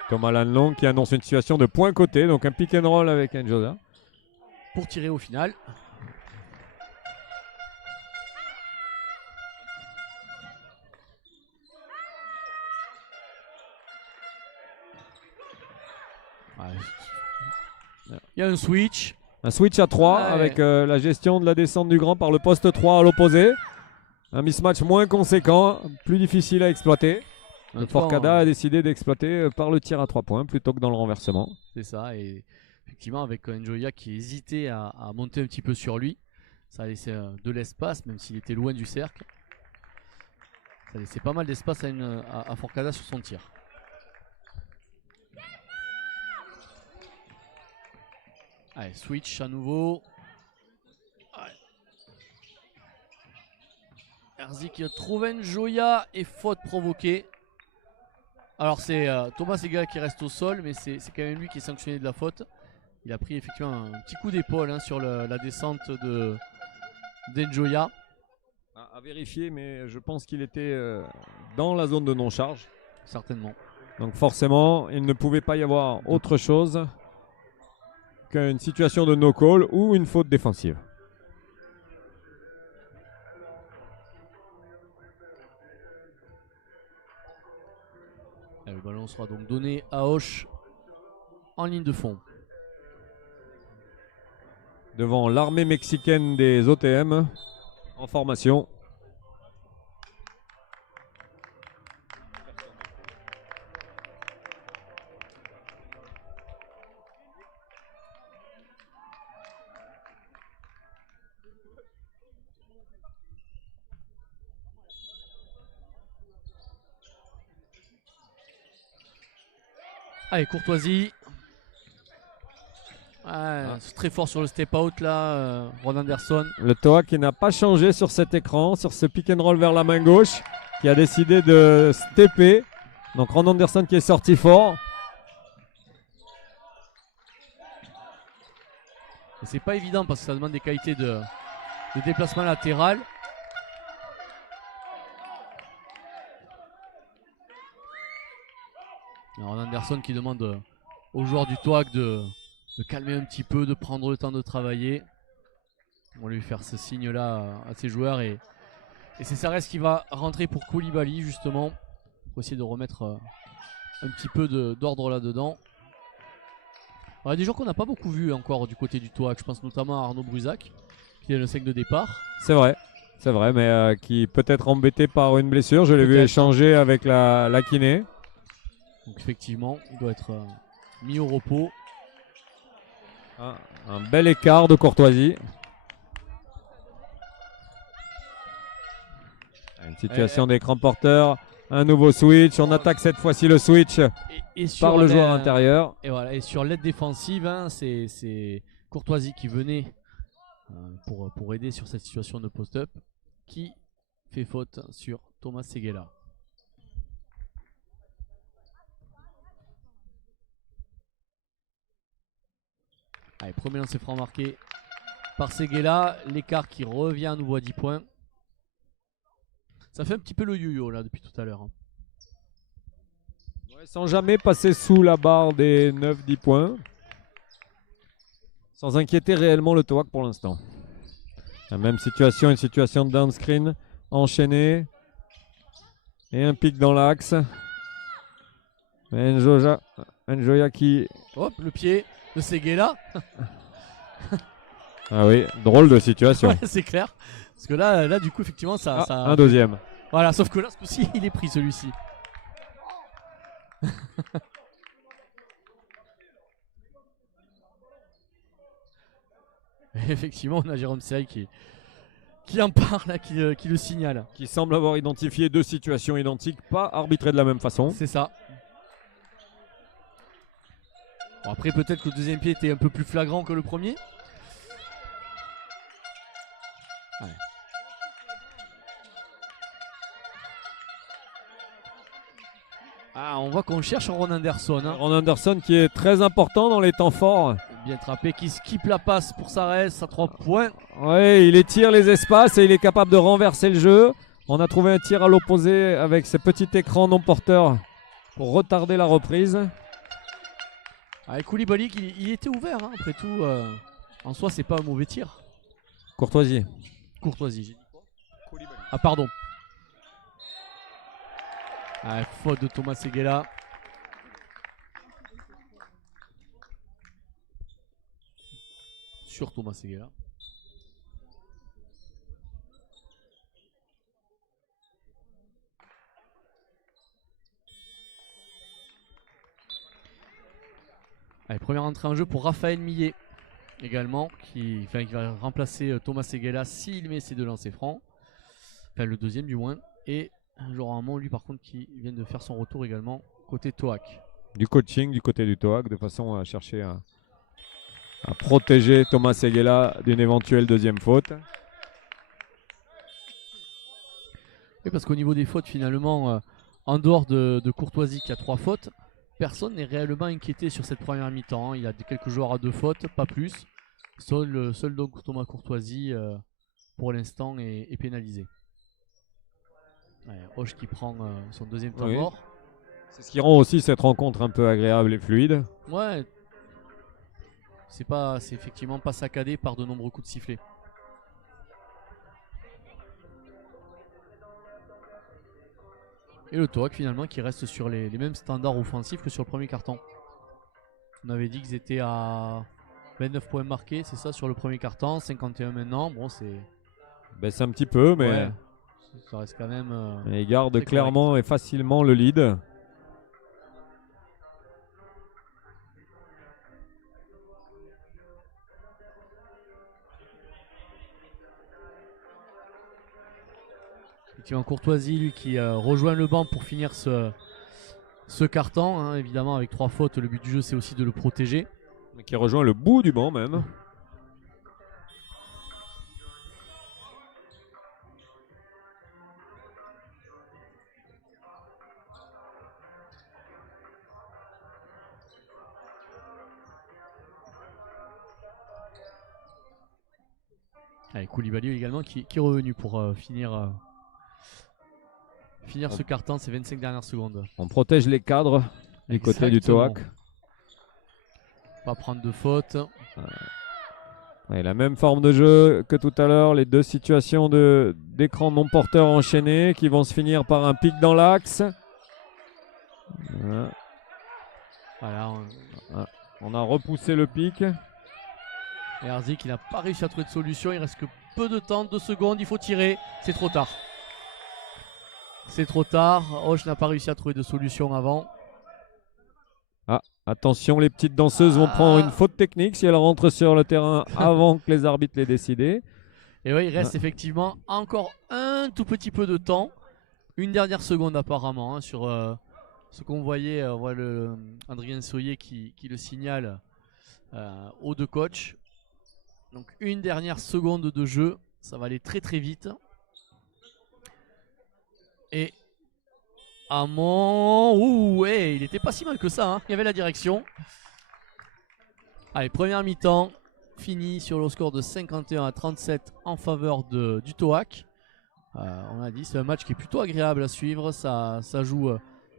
Thomas Lanlong qui annonce une situation de point côté, donc un pick and roll avec Njosa. Pour tirer au final. Il y a un switch. Un switch à 3 avec la gestion de la descente du grand par le poste 3 à l'opposé. Un mismatch moins conséquent, plus difficile à exploiter. Forcada a décidé d'exploiter par le tir à 3 points plutôt que dans le renversement. C'est ça, et effectivement avec Njoya qui hésitait à monter un petit peu sur lui, ça a laissé de l'espace même s'il était loin du cercle. Ça a laissé pas mal d'espace à Forcada sur son tir. Allez, switch à nouveau. Erzik trouve Njoya et faute provoquée. Alors c'est Thomas Segala qui reste au sol, mais c'est quand même lui qui est sanctionné de la faute. Il a pris effectivement un petit coup d'épaule sur la descente d'Njoya. À vérifier, mais je pense qu'il était dans la zone de non-charge. Certainement. Donc forcément, il ne pouvait pas y avoir autre chose qu'une situation de no-call ou une faute défensive. Le ballon sera donc donné à Hoche en ligne de fond. Devant l'armée mexicaine des OTM en formation. Allez, Courtoisie. C'est très fort sur le step out là, Ron Anderson. Le Toa qui n'a pas changé sur cet écran, sur ce pick and roll vers la main gauche, qui a décidé de stepper. Donc Ron Anderson qui est sorti fort. Et c'est pas évident parce que ça demande des qualités de déplacement latéral. Ron Anderson qui demande aux joueurs du TOAC de calmer un petit peu, de prendre le temps de travailler. On va lui faire ce signe là à ses joueurs et c'est Sarres qui va rentrer pour Koulibaly justement pour essayer de remettre un petit peu d'ordre là dedans. On a des joueurs qu'on n'a pas beaucoup vu encore du côté du TOAC, je pense notamment à Arnaud Brusac qui est le 5 de départ. C'est vrai, mais qui peut être embêté par une blessure. Je l'ai vu échanger avec la kiné. Donc effectivement, il doit être mis au repos. Un bel écart de Courtoisie. Une situation d'écran porteur. Un nouveau switch. On attaque cette fois-ci le switch par le joueur intérieur. Et voilà. Et sur l'aide défensive, c'est Courtoisie qui venait pour aider sur cette situation de post-up qui fait faute sur Thomas Segala. Allez, premier lancer franc marqué par Segala. L'écart qui revient à nouveau à 10 points. Ça fait un petit peu le yo-yo là depuis tout à l'heure. Ouais, sans jamais passer sous la barre des 9-10 points. Sans inquiéter réellement le TOAC pour l'instant. La même situation, une situation de down screen enchaînée. Et un pic dans l'axe. Njoya qui... Hop, le pied de Seguela. Ah oui, drôle de situation. Ouais, c'est clair. Parce que là, du coup, effectivement, ça. Un deuxième. Voilà, sauf que là, ce coup-ci, il est pris celui-ci. Effectivement, on a Jérôme Serry qui en parle, là, qui le signale. Qui semble avoir identifié deux situations identiques, pas arbitrées de la même façon. C'est ça. Bon, après, peut-être que le deuxième pied était un peu plus flagrant que le premier. Ouais. Ah, on voit qu'on cherche Ron Anderson. Hein. Ron Anderson qui est très important dans les temps forts. Bien trappé, qui skip la passe pour Sarès à 3 points. Oui, il étire les espaces et il est capable de renverser le jeu. On a trouvé un tir à l'opposé avec ce petit écran non porteur pour retarder la reprise. Avec Koulibaly, il était ouvert, hein, après tout. En soi, c'est pas un mauvais tir. Courtoisie. Courtoisie, j'ai dit quoi? Ah, pardon. Ah, faute de Thomas Seguela. Sur Thomas Seguela. Allez, première entrée en jeu pour Raphaël Millet également, qui va remplacer Thomas Seguela s'il met ses deux lancers francs. Enfin, le deuxième du moins. Et Laurent Hamon, lui par contre, qui vient de faire son retour également côté Toac. Du coaching du côté du Toac, de façon à chercher à protéger Thomas Seguela d'une éventuelle deuxième faute. Oui, parce qu'au niveau des fautes, finalement, en dehors de Courtoisie qui a 3 fautes, personne n'est réellement inquiété sur cette première mi-temps. Il y a quelques joueurs à 2 fautes, pas plus. Seul donc Thomas Courtoisie, pour l'instant, est pénalisé. Ouais, Hoche qui prend son deuxième temps mort. C'est ce qui rend aussi cette rencontre un peu agréable et fluide. Ouais. C'est effectivement pas saccadé par de nombreux coups de sifflet. Et le Toac finalement qui reste sur les mêmes standards offensifs que sur le premier carton. On avait dit qu'ils étaient à 29 points marqués, c'est ça, sur le premier carton, 51 maintenant. Bon, c'est... Baisse un petit peu, mais... Ouais, ça reste quand même... il garde clairement et facilement le lead. Effectivement, Courtoisie, lui, qui rejoint le banc pour finir ce carton. Hein, évidemment, avec 3 fautes, le but du jeu, c'est aussi de le protéger. Qui rejoint le bout du banc même. Avec Koulibaly également qui est revenu pour finir ce carton, ces 25 dernières secondes. On protège les cadres du côté du Toac. Pas prendre de faute. Ouais, la même forme de jeu que tout à l'heure, les deux situations d'écran non porteur enchaînés qui vont se finir par un pic dans l'axe. Voilà, on a repoussé le pic. Et Harzik, il n'a pas réussi à trouver de solution. Il reste que peu de temps, 2 secondes. Il faut tirer. C'est trop tard. C'est trop tard. Hoche n'a pas réussi à trouver de solution avant. Attention, les petites danseuses vont prendre une faute technique si elles rentrent sur le terrain avant que les arbitres l'aient décidé. Et oui, il reste effectivement encore un tout petit peu de temps. Une dernière seconde apparemment, hein, sur ce qu'on voyait. On voit Adrien Soyer qui le signale aux deux coachs. Donc une dernière seconde de jeu. Ça va aller très très vite. Et Hamon, ouais, il n'était pas si mal que ça, hein. Il y avait la direction. Allez, première mi-temps fini sur le score de 51-37 en faveur du Toac. On a dit, c'est un match qui est plutôt agréable à suivre. Ça joue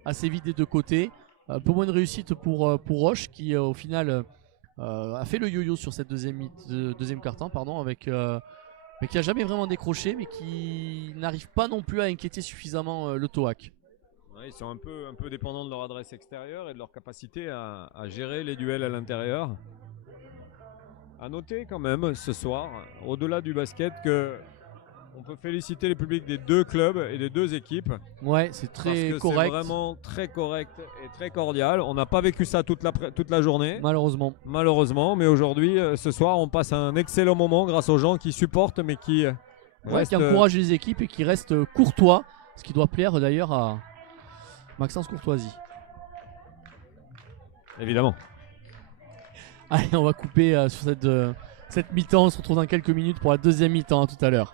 assez vite des deux côtés. Un peu moins de réussite pour Roche qui au final a fait le yo-yo sur cette deuxième quart-temps, mais qui a jamais vraiment décroché, mais qui n'arrive pas non plus à inquiéter suffisamment le Toac. Ouais, ils sont un peu dépendants de leur adresse extérieure et de leur capacité à gérer les duels à l'intérieur. À noter quand même ce soir, au-delà du basket, que on peut féliciter les publics des deux clubs et des deux équipes. Ouais, c'est très parce que correct. c'est vraiment très correct et très cordial. On n'a pas vécu ça toute la journée. Malheureusement, mais aujourd'hui, ce soir, on passe un excellent moment grâce aux gens qui supportent, mais qui qui encouragent les équipes et qui restent courtois, ce qui doit plaire d'ailleurs à Maxence Courtoisie. Évidemment. Allez, on va couper sur cette mi-temps. On se retrouve dans quelques minutes pour la deuxième mi-temps, tout à l'heure.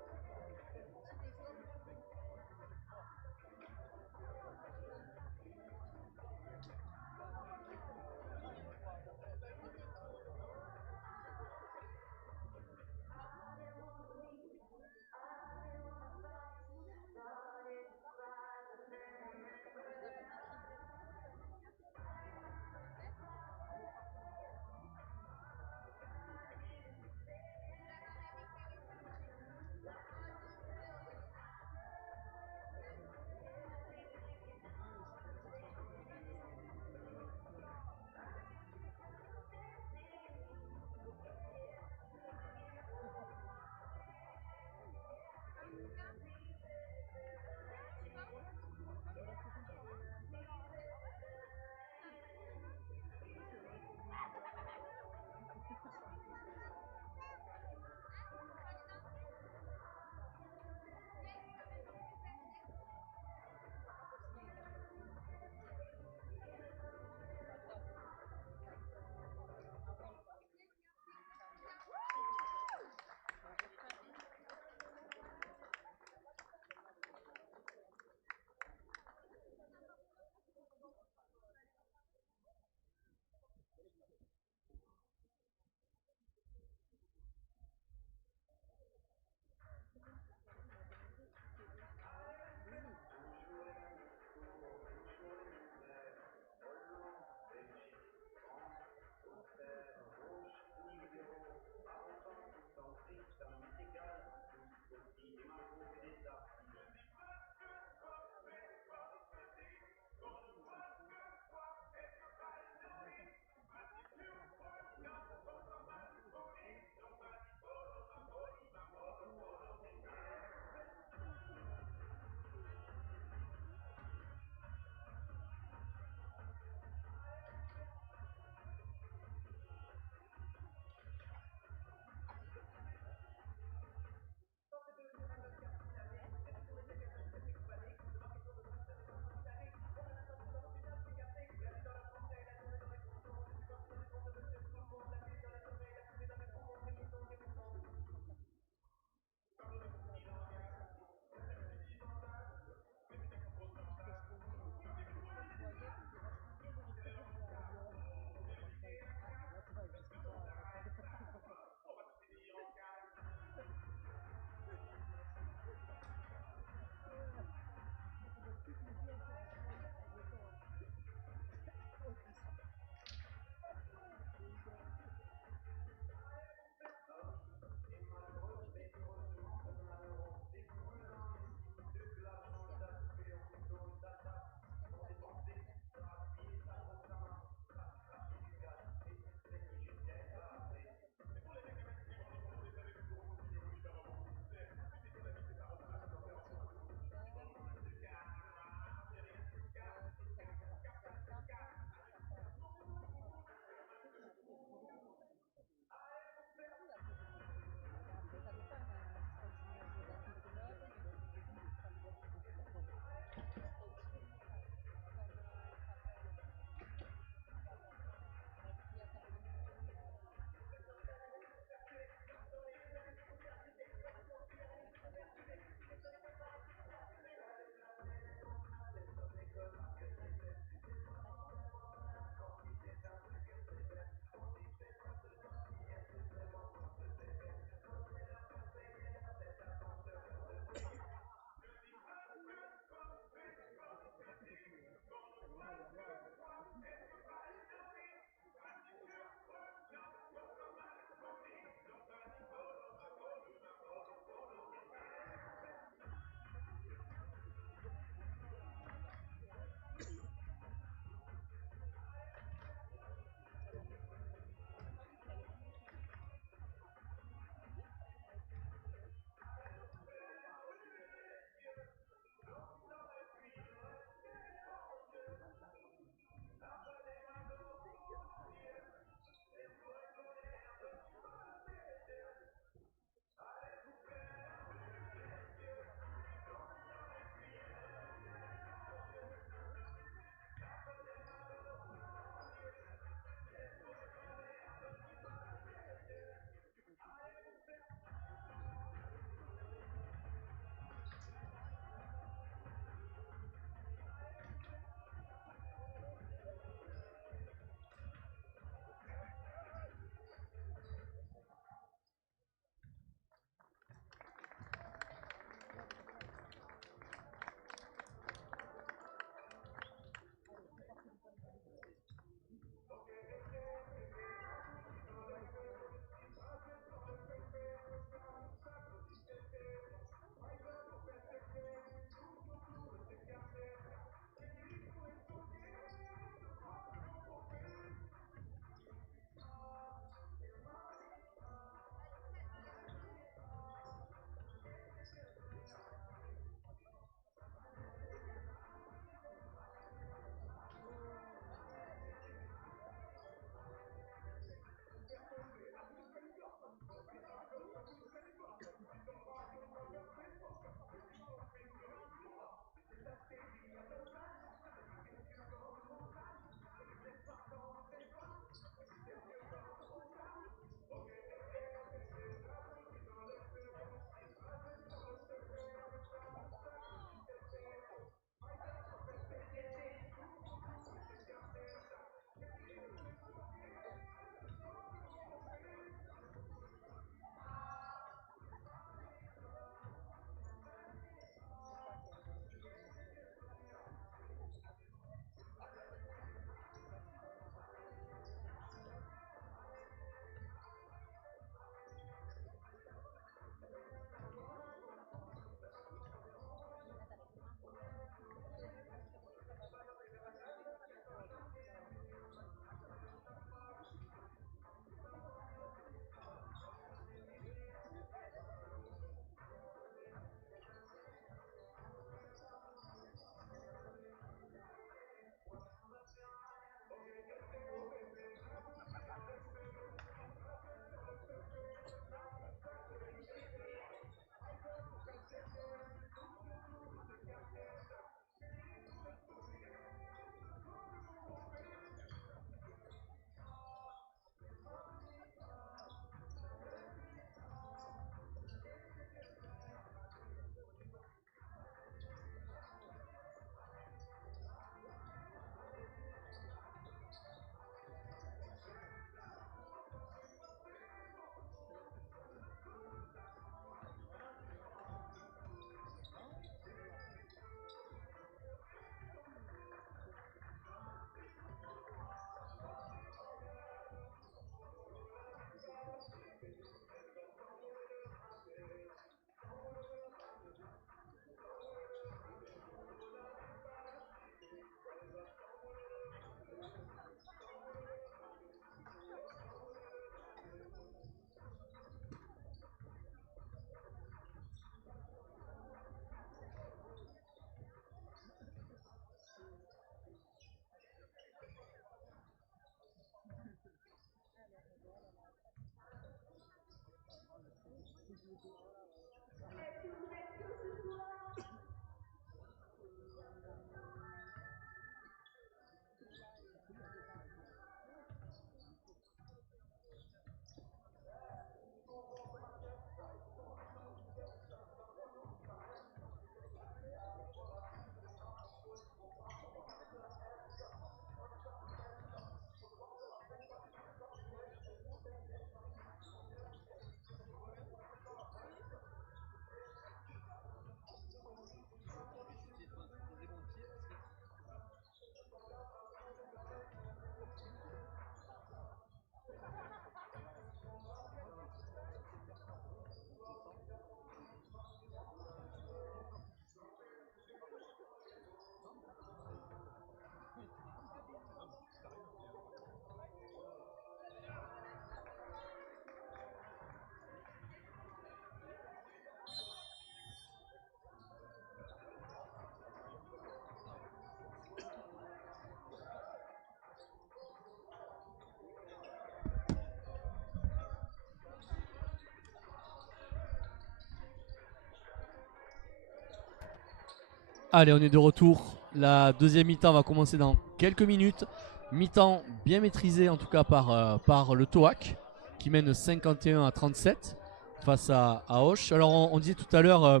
Allez, on est de retour. La deuxième mi-temps va commencer dans quelques minutes. Mi-temps bien maîtrisé en tout cas par le TOAC qui mène 51 à 37 face à Auch. Alors on disait tout à l'heure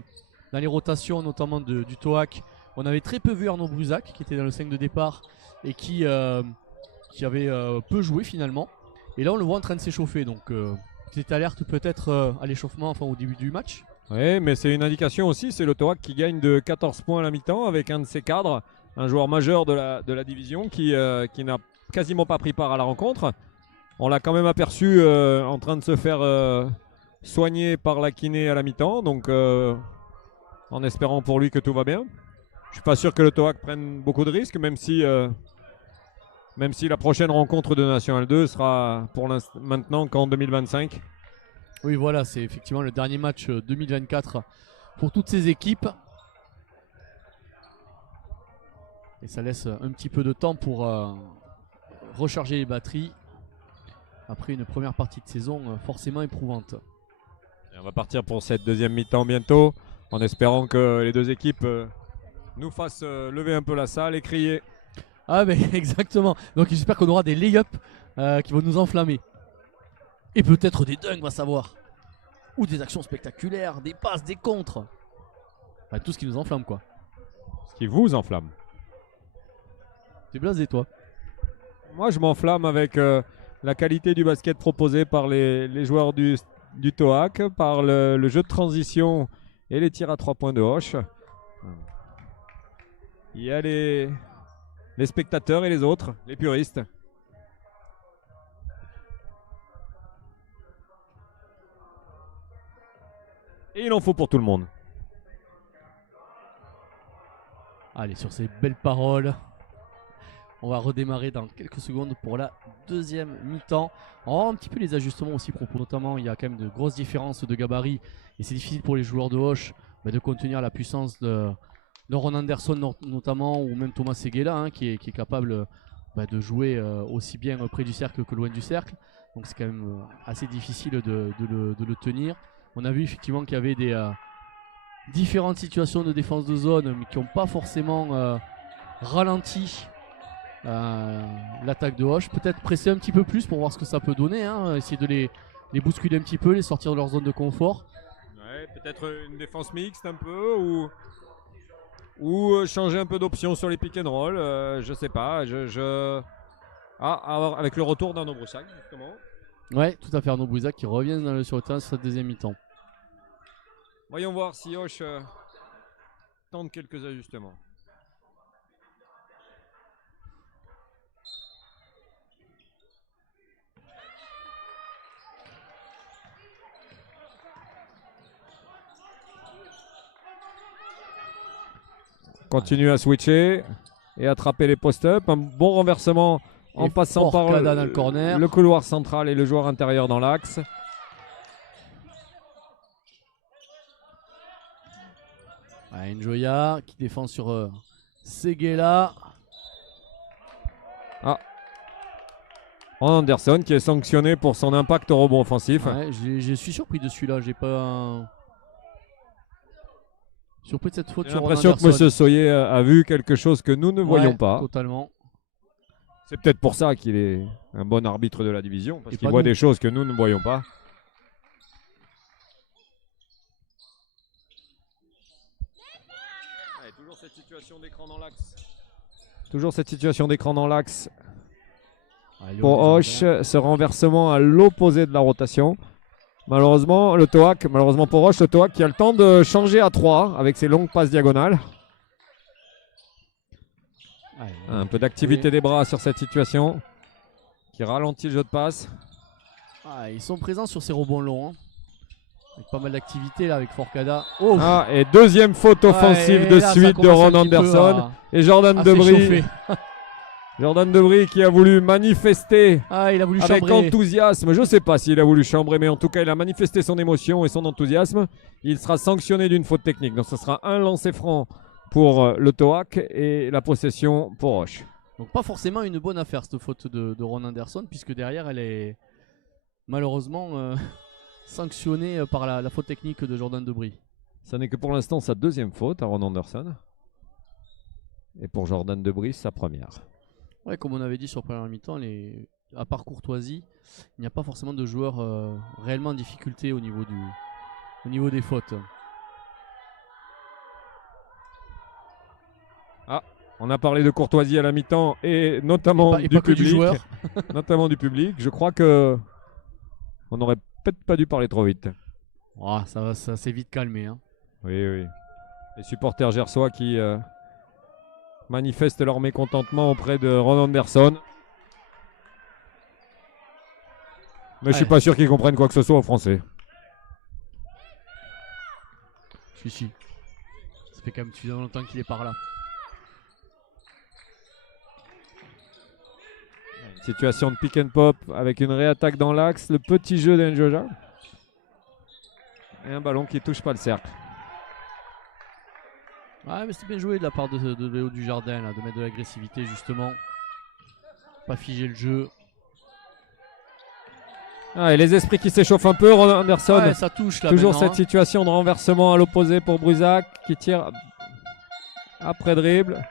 dans les rotations notamment du TOAC, on avait très peu vu Arnaud Brusac qui était dans le 5 de départ et qui avait peu joué finalement. Et là on le voit en train de s'échauffer, donc petite alerte peut-être à l'échauffement, enfin au début du match. Oui, mais c'est une indication aussi, c'est le TOAC qui gagne de 14 points à la mi-temps avec un de ses cadres, un joueur majeur de la division qui n'a quasiment pas pris part à la rencontre. On l'a quand même aperçu en train de se faire soigner par la kiné à la mi-temps, donc en espérant pour lui que tout va bien. Je suis pas sûr que le TOAC prenne beaucoup de risques, même si la prochaine rencontre de National 2 sera pour maintenant qu'en 2025. Oui, voilà, c'est effectivement le dernier match 2024 pour toutes ces équipes. Et ça laisse un petit peu de temps pour recharger les batteries après une première partie de saison forcément éprouvante. Et on va partir pour cette deuxième mi-temps bientôt, en espérant que les deux équipes nous fassent lever un peu la salle et crier. Ah mais exactement, donc j'espère qu'on aura des lay-ups qui vont nous enflammer. Et peut-être des dunks, on va savoir. Ou des actions spectaculaires, des passes, des contres. Enfin, tout ce qui nous enflamme quoi. Ce qui vous enflamme. T'es blasé toi. Moi je m'enflamme avec la qualité du basket proposé par les joueurs du TOAC, par le jeu de transition et les tirs à 3 points de Auch. Il y a les spectateurs et les autres, les puristes. Et il en faut pour tout le monde. Allez, sur ces belles paroles, on va redémarrer dans quelques secondes pour la deuxième mi-temps. On va voir un petit peu les ajustements aussi propos. Notamment, il y a quand même de grosses différences de gabarit. Et c'est difficile pour les joueurs de Auch de contenir la puissance de Ron Anderson notamment, ou même Thomas Seguela qui est capable de jouer aussi bien près du cercle que loin du cercle. Donc c'est quand même assez difficile de le tenir. On a vu effectivement qu'il y avait des différentes situations de défense de zone, mais qui n'ont pas forcément ralenti l'attaque de Auch. Peut-être presser un petit peu plus pour voir ce que ça peut donner, essayer de les bousculer un petit peu, les sortir de leur zone de confort. Ouais, peut-être une défense mixte un peu, ou changer un peu d'options sur les pick and roll, je sais pas. Avec le retour d'Arnaud Brusac justement. Ouais, tout à fait, Arnaud Brusac qui revient sur le terrain sur cette deuxième mi-temps. Voyons voir si Auch tente quelques ajustements. Continue à switcher et attraper les post-up. Un bon renversement en passant par le couloir central et le joueur intérieur dans l'axe. Njoya qui défend sur Seguela. Anderson qui est sanctionné pour son impact au rebond offensif. Ouais, je suis surpris de celui-là. J'ai pas surpris de cette faute. J'ai l'impression que M. Soyer a vu quelque chose que nous ne voyons pas. Totalement. C'est peut-être pour ça qu'il est un bon arbitre de la division, parce qu'il voit des choses que nous ne voyons pas. Allez, toujours cette situation d'écran dans l'axe. Toujours cette situation d'écran dans l'axe. Pour Auch, ce renversement à l'opposé de la rotation. Malheureusement pour Auch, le TOAC qui a le temps de changer à 3 avec ses longues passes diagonales. Un peu d'activité des bras sur cette situation qui ralentit le jeu de passe. Ils sont présents sur ces rebonds longs. Avec pas mal d'activité là avec Forcada. Et deuxième faute offensive de suite de Ron Anderson. Et Jordan Debris. Jordan Debris qui a voulu manifester il a voulu avec chambrer. Enthousiasme. Je ne sais pas s'il a voulu chambrer, mais en tout cas, il a manifesté son émotion et son enthousiasme. Il sera sanctionné d'une faute technique. Donc, ce sera un lancer franc pour le TOAC et la possession pour Auch. Donc, pas forcément une bonne affaire cette faute de Ron Anderson, puisque derrière, elle est malheureusement sanctionnée par la faute technique de Jordan Debris. Ça n'est que pour l'instant sa deuxième faute à Ron Anderson. Et pour Jordan Debris, sa première. Ouais, comme on avait dit sur première mi-temps, à part Courtoisie, il n'y a pas forcément de joueurs réellement en difficulté au niveau des fautes. Ah, on a parlé de Courtoisie à la mi-temps et notamment et du pas que du public. joueur. Notamment du public. Je crois que on n'aurait peut-être pas dû parler trop vite. Oh, ça s'est vite calmé. Hein. Oui, oui. Les supporters gersois qui manifestent leur mécontentement auprès de Ron Anderson. Mais je suis pas sûr qu'ils comprennent quoi que ce soit aux Français. Si. Ça fait quand même suffisamment longtemps qu'il est par là. Situation de pick and pop avec une réattaque dans l'axe. Le petit jeu d'Enjoja. Et un ballon qui touche pas le cercle. Ouais, mais c'est bien joué de la part de Léo Dujardin là, de mettre de l'agressivité justement. Pas figer le jeu. Ah, et les esprits qui s'échauffent un peu, Ron Anderson. Ouais, ça touche là. Toujours cette hein. situation de renversement à l'opposé pour Brusac qui tire après dribble.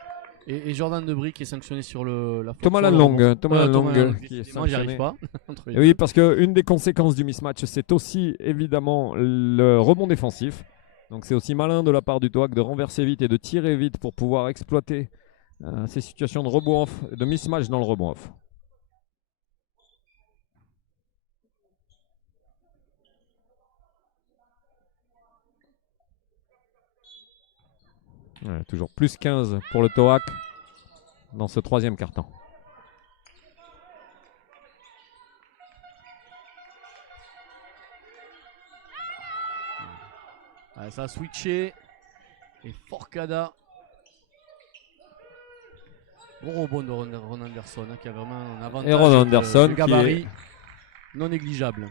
Et Jordan Debris qui est sanctionné sur la faute. Thomas Lanlong. Thomas Lanlong qui est Excusez-moi, j'y arrive sanctionné. pas. Et oui, parce qu'une des conséquences du mismatch, c'est aussi évidemment le rebond défensif. Donc c'est aussi malin de la part du TOAC de renverser vite et de tirer vite pour pouvoir exploiter ces situations de rebond off, de mismatch dans le rebond off. Ouais, toujours plus 15 pour le TOAC dans ce troisième quart-temps. Ouais, ça a switché. Et Forcada. Bon rebond de Ron Anderson qui a vraiment un avantage. Et Ron Anderson de gabarit non négligeable.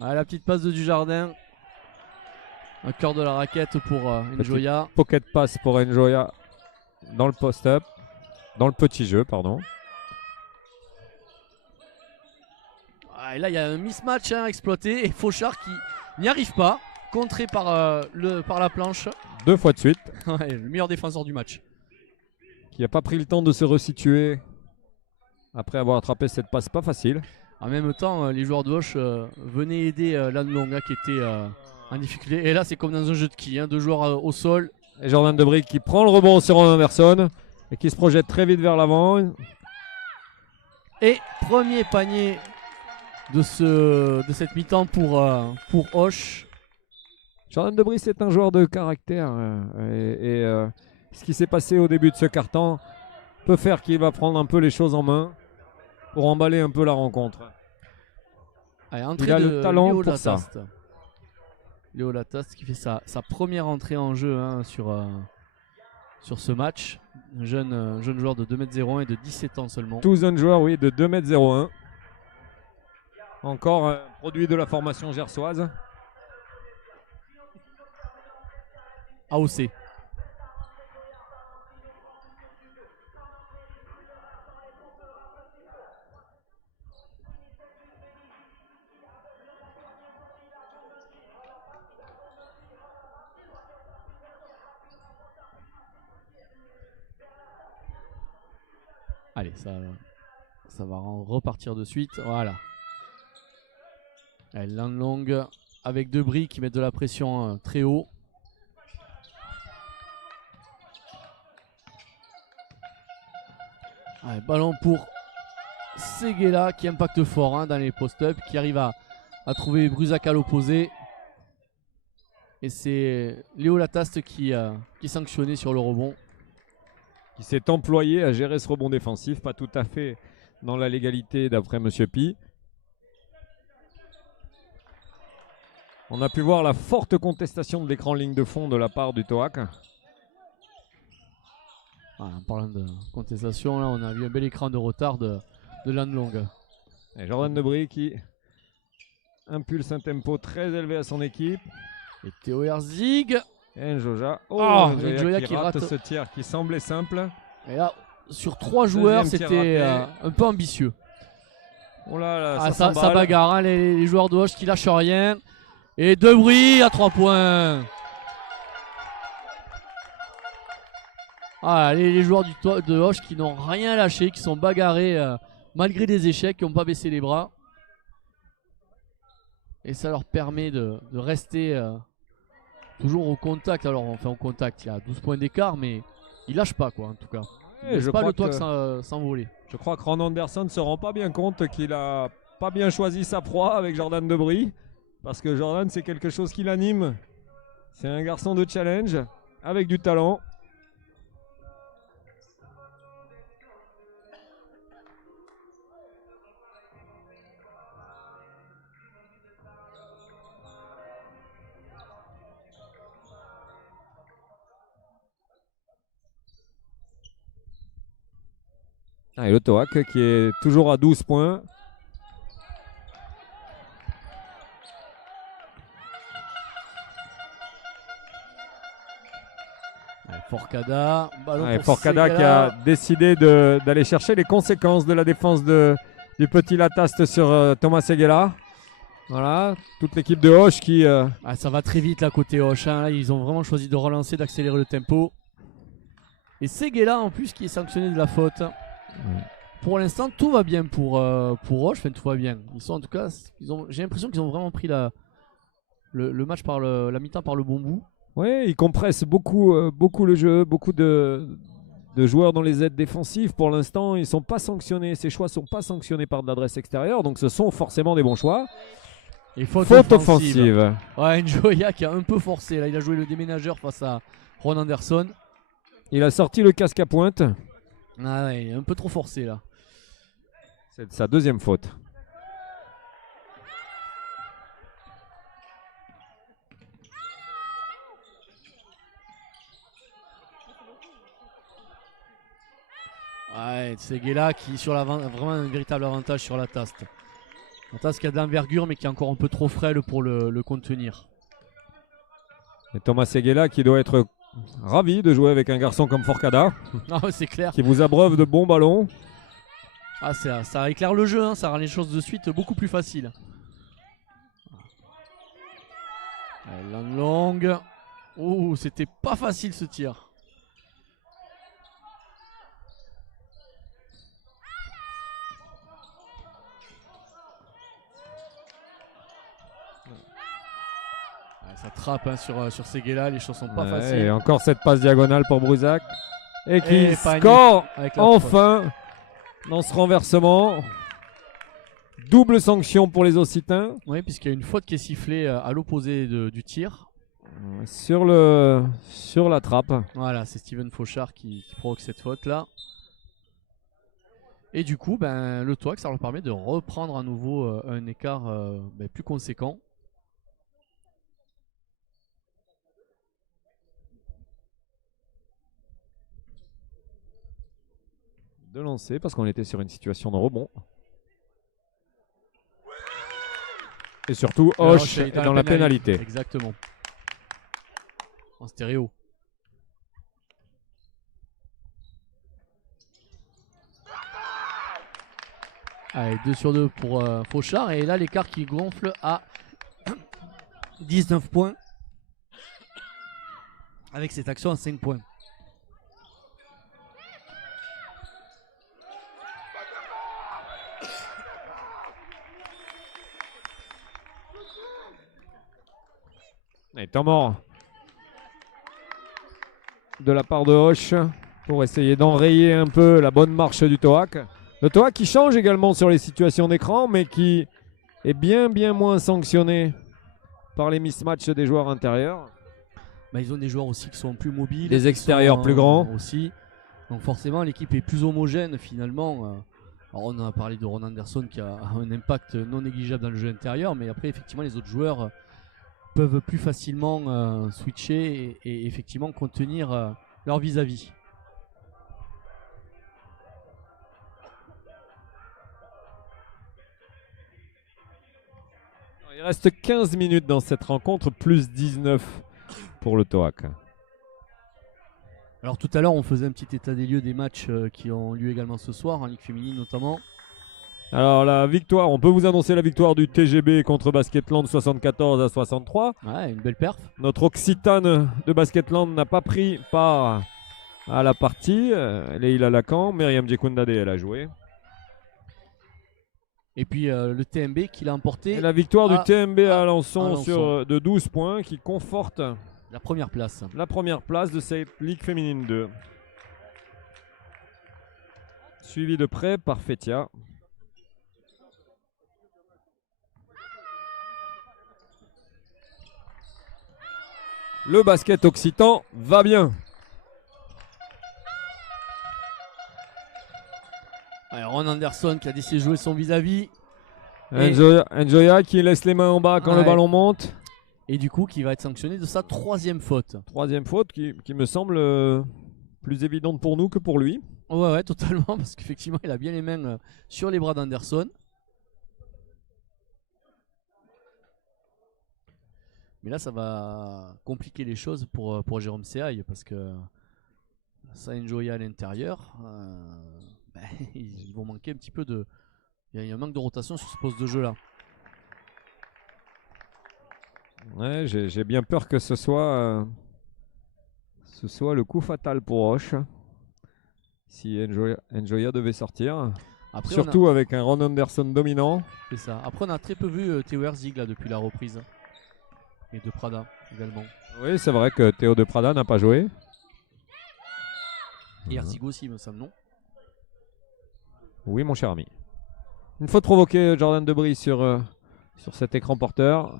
Ah, la petite passe de Dujardin. Un cœur de la raquette pour Njoya. Pocket pass pour Njoya dans le post-up. Dans le petit jeu, pardon. Ah, et là, il y a un mismatch exploité. Et Fauchard qui n'y arrive pas. Contré par la planche. 2 fois de suite. Ouais, le meilleur défenseur du match. Qui n'a pas pris le temps de se resituer après avoir attrapé cette passe pas facile. En même temps, les joueurs de Hoche venaient aider Lanlong qui était en difficulté. Et là, c'est comme dans un jeu de quilles, 2 joueurs au sol. Et Jordan Debris qui prend le rebond sur Ron Anderson et qui se projette très vite vers l'avant. Et premier panier de cette mi-temps pour Hoche. Jordan Debris est un joueur de caractère. Ce qui s'est passé au début de ce quart-temps peut faire qu'il va prendre un peu les choses en main pour emballer un peu la rencontre. Allez, il a le talent Léo pour ça. Léo Lataste qui fait sa première entrée en jeu sur ce match. Un jeune joueur de 2m01 et de 17 ans seulement. Tout jeune joueur, oui, de 2m01. Encore un produit de la formation gersoise. AOC. Allez, ça va repartir de suite. Voilà. Allez, Lanlong avec Debris qui mettent de la pression très haut. Allez, ballon pour Seguela qui impacte fort dans les post-up, qui arrive à trouver Brusac à l'opposé. Et c'est Léo Lataste qui est sanctionné sur le rebond. Qui s'est employé à gérer ce rebond défensif, pas tout à fait dans la légalité d'après Monsieur Pi. On a pu voir la forte contestation de l'écran ligne de fond de la part du TOAC. En parlant de contestation, là, on a vu un bel écran de retard de Lanlong. Et Jordan Debris qui impulse un tempo très élevé à son équipe. Et Théo Herzig. Et Njoja. Njoya qui rate ce tir qui semblait simple. Et là, sur 3 joueurs, c'était un peu ambitieux. Oh là là, Ah, ça ça s'emballe. bagarre, hein, les joueurs de Hoche qui lâchent rien. Et Debris à 3 points. Ah, les joueurs de Hoche qui n'ont rien lâché, qui sont bagarrés malgré des échecs, qui n'ont pas baissé les bras. Et ça leur permet de rester toujours au contact. Alors, enfin, au contact, il y a 12 points d'écart, mais ils lâchent pas, quoi, en tout cas. Ils laissent pas le toit s'envoler. Je crois que Ron Anderson ne se rend pas bien compte qu'il a pas bien choisi sa proie avec Jordan Debris. Parce que Jordan, c'est quelque chose qui l'anime. C'est un garçon de challenge avec du talent. Et le Tohac qui est toujours à 12 points. Forcada, Forcada qui a décidé d'aller chercher les conséquences de la défense du petit Lataste sur Thomas Seguela. Voilà, toute l'équipe de Hoche qui... ça va très vite là côté Hoche, hein. Là, ils ont vraiment choisi de relancer, d'accélérer le tempo. Et Seguela en plus qui est sanctionné de la faute. Pour l'instant tout va bien pour Hoche, enfin tout va bien. Ils sont en tout cas, j'ai l'impression qu'ils ont vraiment pris le match par la mi-temps par le bon bout. Oui, ils compressent beaucoup le jeu, beaucoup de joueurs dans les aides défensives. Pour l'instant, ils ne sont pas sanctionnés. Ces choix ne sont pas sanctionnés par de l'adresse extérieure, donc ce sont forcément des bons choix. Et faute offensive. Ouais, Njoya qui a un peu forcé. Là, il a joué le déménageur face à Ron Anderson. Il a sorti le casque à pointe. Ah ouais, un peu trop forcé là. C'est sa deuxième faute. Ouais, Seguela qui sur vraiment un véritable avantage sur la Taste. La Taste qui a de l'envergure mais qui est encore un peu trop frêle pour le contenir. Et Thomas Seguela qui doit être ravi de jouer avec un garçon comme Forcada. Ah ouais, c'est clair. Qui vous abreuve de bons ballons. Ah, ça éclaire le jeu, hein, ça rend les choses de suite beaucoup plus faciles. Longue. Oh, c'était pas facile ce tir. Ça trappe hein, sur Seguela, les choses sont pas faciles. Et encore cette passe diagonale pour Brusac. Et qui score enfin dans ce renversement. Double sanction pour les Occitans. Oui, puisqu'il y a une faute qui est sifflée à l'opposé du tir. Sur la trappe. Voilà, c'est Steven Fauchard qui provoque cette faute là. Et du coup, le Tohac, ça leur permet de reprendre à nouveau un écart plus conséquent. De lancer parce qu'on était sur une situation de rebond. Et surtout, Hoche est dans la pénalité. Exactement. En stéréo. Allez, 2 sur 2 pour Fauchard. Et là, l'écart qui gonfle à 19 points. Avec cette action à 5 points. Et temps mort de la part de Hoche pour essayer d'enrayer un peu la bonne marche du Tohac. Le Tohac qui change également sur les situations d'écran, mais qui est bien moins sanctionné par les mismatchs des joueurs intérieurs. Ils ont des joueurs aussi qui sont plus mobiles. Des extérieurs plus grands. Aussi. Donc forcément, l'équipe est plus homogène finalement. Alors on a parlé de Ron Anderson qui a un impact non négligeable dans le jeu intérieur, mais après effectivement les autres joueurs peuvent plus facilement switcher et effectivement contenir leur vis-à-vis. Il reste 15 minutes dans cette rencontre, plus 19 pour le Tohac. Alors tout à l'heure on faisait un petit état des lieux des matchs qui ont lieu également ce soir, en Ligue féminine notamment. Alors la victoire, on peut vous annoncer la victoire du TGB contre Basketland 74-63. Ouais, une belle perf. Notre Occitane de Basketland n'a pas pris part à la partie. Leïla Lacan, Myriam Djekoundade, elle a joué. Et puis le TMB qui l'a emporté. Et la victoire du TMB à Alençon, de 12 points qui conforte la première place. La première place de cette Ligue féminine 2. Suivi de près par Fetia. Le basket occitan va bien. Alors, Ron Anderson qui a décidé de jouer son vis-à-vis. Njoya qui laisse les mains en bas quand le ballon monte. Et du coup qui va être sanctionné de sa 3e faute. 3e faute qui me semble plus évidente pour nous que pour lui. Ouais, totalement, parce qu'effectivement il a bien les mains sur les bras d'Anderson. Mais là ça va compliquer les choses pour Jérôme Seaille, parce que ça Njoya à l'intérieur, ils vont manquer un petit peu de... Il y a un manque de rotation sur ce poste de jeu là. Ouais, j'ai bien peur que ce soit le coup fatal pour Roche. Si Njoya devait sortir. Après, surtout avec un Ron Anderson dominant. C'est ça. Après on a très peu vu Théo Herzig là depuis la reprise. Et de Prada également. Oui, c'est vrai que Théo de Prada n'a pas joué. Et Herzig aussi, il me semble, non? Oui, mon cher ami. Une faute provoquée, Jordan Debris sur cet écran porteur.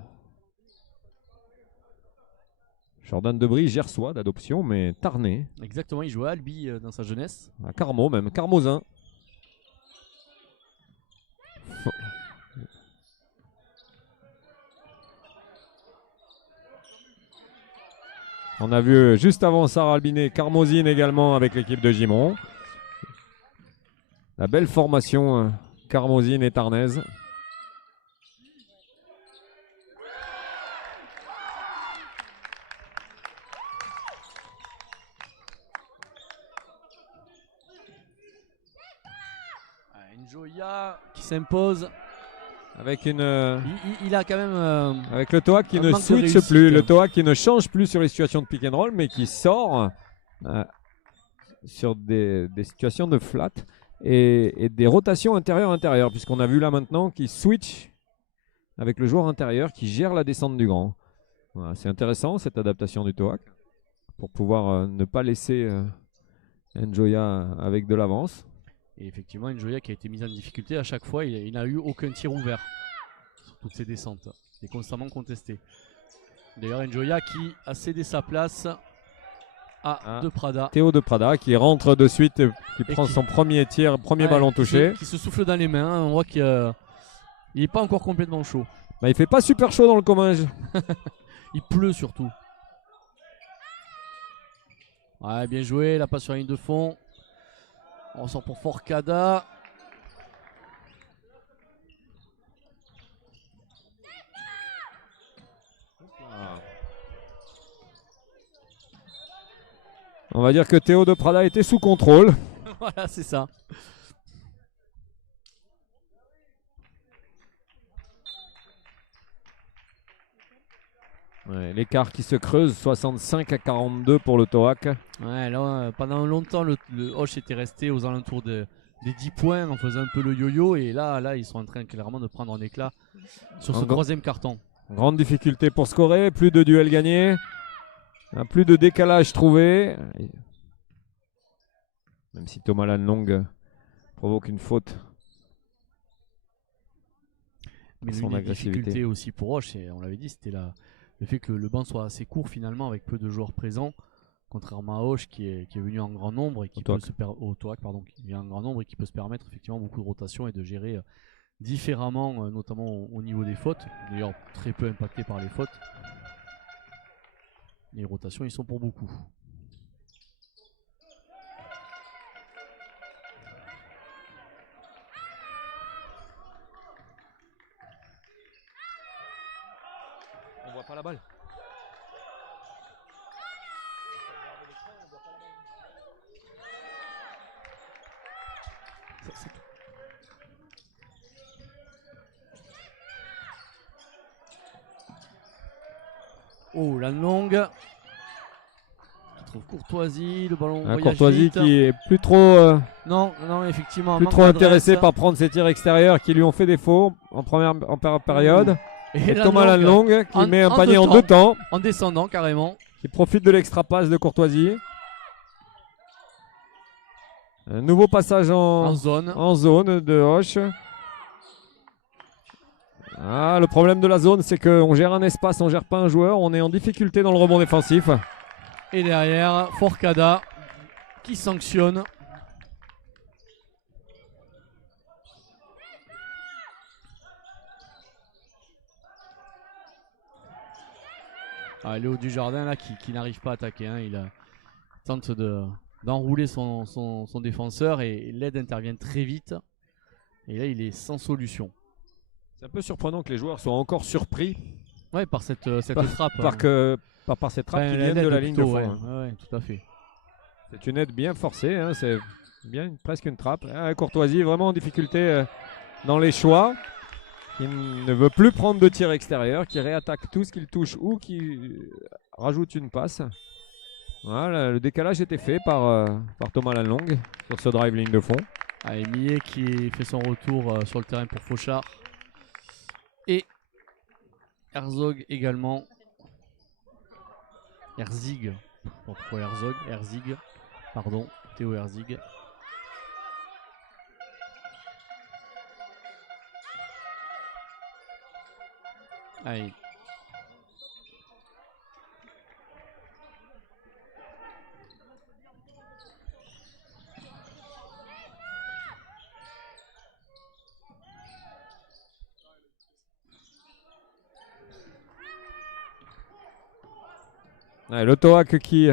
Jordan Debris, gersois d'adoption, mais tarné. Exactement, il jouait à Albi dans sa jeunesse. À Carmo même, Carmosin. On a vu juste avant Sarah Albinet, Carmosine également avec l'équipe de Gimont. La belle formation Carmosine et Tarnaise. Njoya qui s'impose. Avec une. Il a quand même. Avec le Toac qui ne switch plus, le Toac qui ne change plus sur les situations de pick and roll, mais qui sort sur des situations de flat et des rotations intérieures-intérieures, puisqu'on a vu là maintenant qu'il switch avec le joueur intérieur qui gère la descente du grand. Voilà, c'est intéressant cette adaptation du Toac pour pouvoir ne pas laisser Njoya avec de l'avance. Et effectivement, Njoya qui a été mise en difficulté à chaque fois, il n'a eu aucun tir ouvert sur toutes ses descentes. Il est constamment contesté. D'ailleurs, Njoya qui a cédé sa place à De Prada. Théo De Prada qui rentre de suite, qui prend son premier tir, ballon touché. Qui se souffle dans les mains. Hein. On voit qu'il n'est pas encore complètement chaud. Bah, il fait pas super chaud dans le Comminges. Il pleut surtout. Ouais, bien joué, la passe sur la ligne de fond. On sort pour Forcada. On va dire que Théo De Prada était sous contrôle. Voilà, c'est ça. Ouais, l'écart qui se creuse, 65-42 pour le Toac. Ouais, là, pendant longtemps, le Hoche était resté aux alentours des 10 points en faisant un peu le yo-yo. Et là, ils sont en train clairement de prendre un éclat sur ce troisième carton. Grande difficulté pour scorer, plus de duels gagnés, plus de décalage trouvé. Même si Thomas Lanlong provoque une faute. Mais une difficulté aussi pour Roche, et on l'avait dit, c'était le fait que le banc soit assez court finalement avec peu de joueurs présents, contrairement à Hoche qui est venu en grand nombre et qui peut qui vient en grand nombre et qui peut se permettre effectivement beaucoup de rotation et de gérer différemment, notamment au niveau des fautes. D'ailleurs très peu impacté par les fautes. Les rotations ils sont pour beaucoup. On voit pas la balle. Oh, la longue. Qui trouve Courtoisie, le ballon voyage Courtoisie vite. qui est plus trop, Non, effectivement. plus trop intéressé par prendre ses tirs extérieurs qui lui ont fait défaut en première période. Et Thomas Lanlong qui met un panier en 2 temps. En descendant carrément. Qui profite de l'extra passe de Courtoisie. Un nouveau passage en zone de Hoche. Le problème de la zone, c'est qu'on gère un espace, on gère pas un joueur. On est en difficulté dans le rebond défensif. Et derrière, Forcada qui sanctionne. Léo Dujardin là qui n'arrive pas à attaquer. Il tente d'enrouler son défenseur et l'aide intervient très vite. Et là il est sans solution. C'est un peu surprenant que les joueurs soient encore surpris par cette frappe. Par cette frappe qui vient de la ligne de fond. Ouais, tout à fait. C'est une aide bien forcée, c'est bien presque une trappe. Courtoisie vraiment en difficulté dans les choix. Qui ne veut plus prendre de tir extérieur, qui réattaque tout ce qu'il touche ou qui rajoute une passe. Voilà, le décalage était fait par Thomas Lanlong sur ce drive ligne de fond. Et Millet qui fait son retour sur le terrain pour Fauchard. Et Herzog également. Herzig. Pourquoi Herzog? Herzig. Pardon, Théo Herzig. Allez. Le Toac qui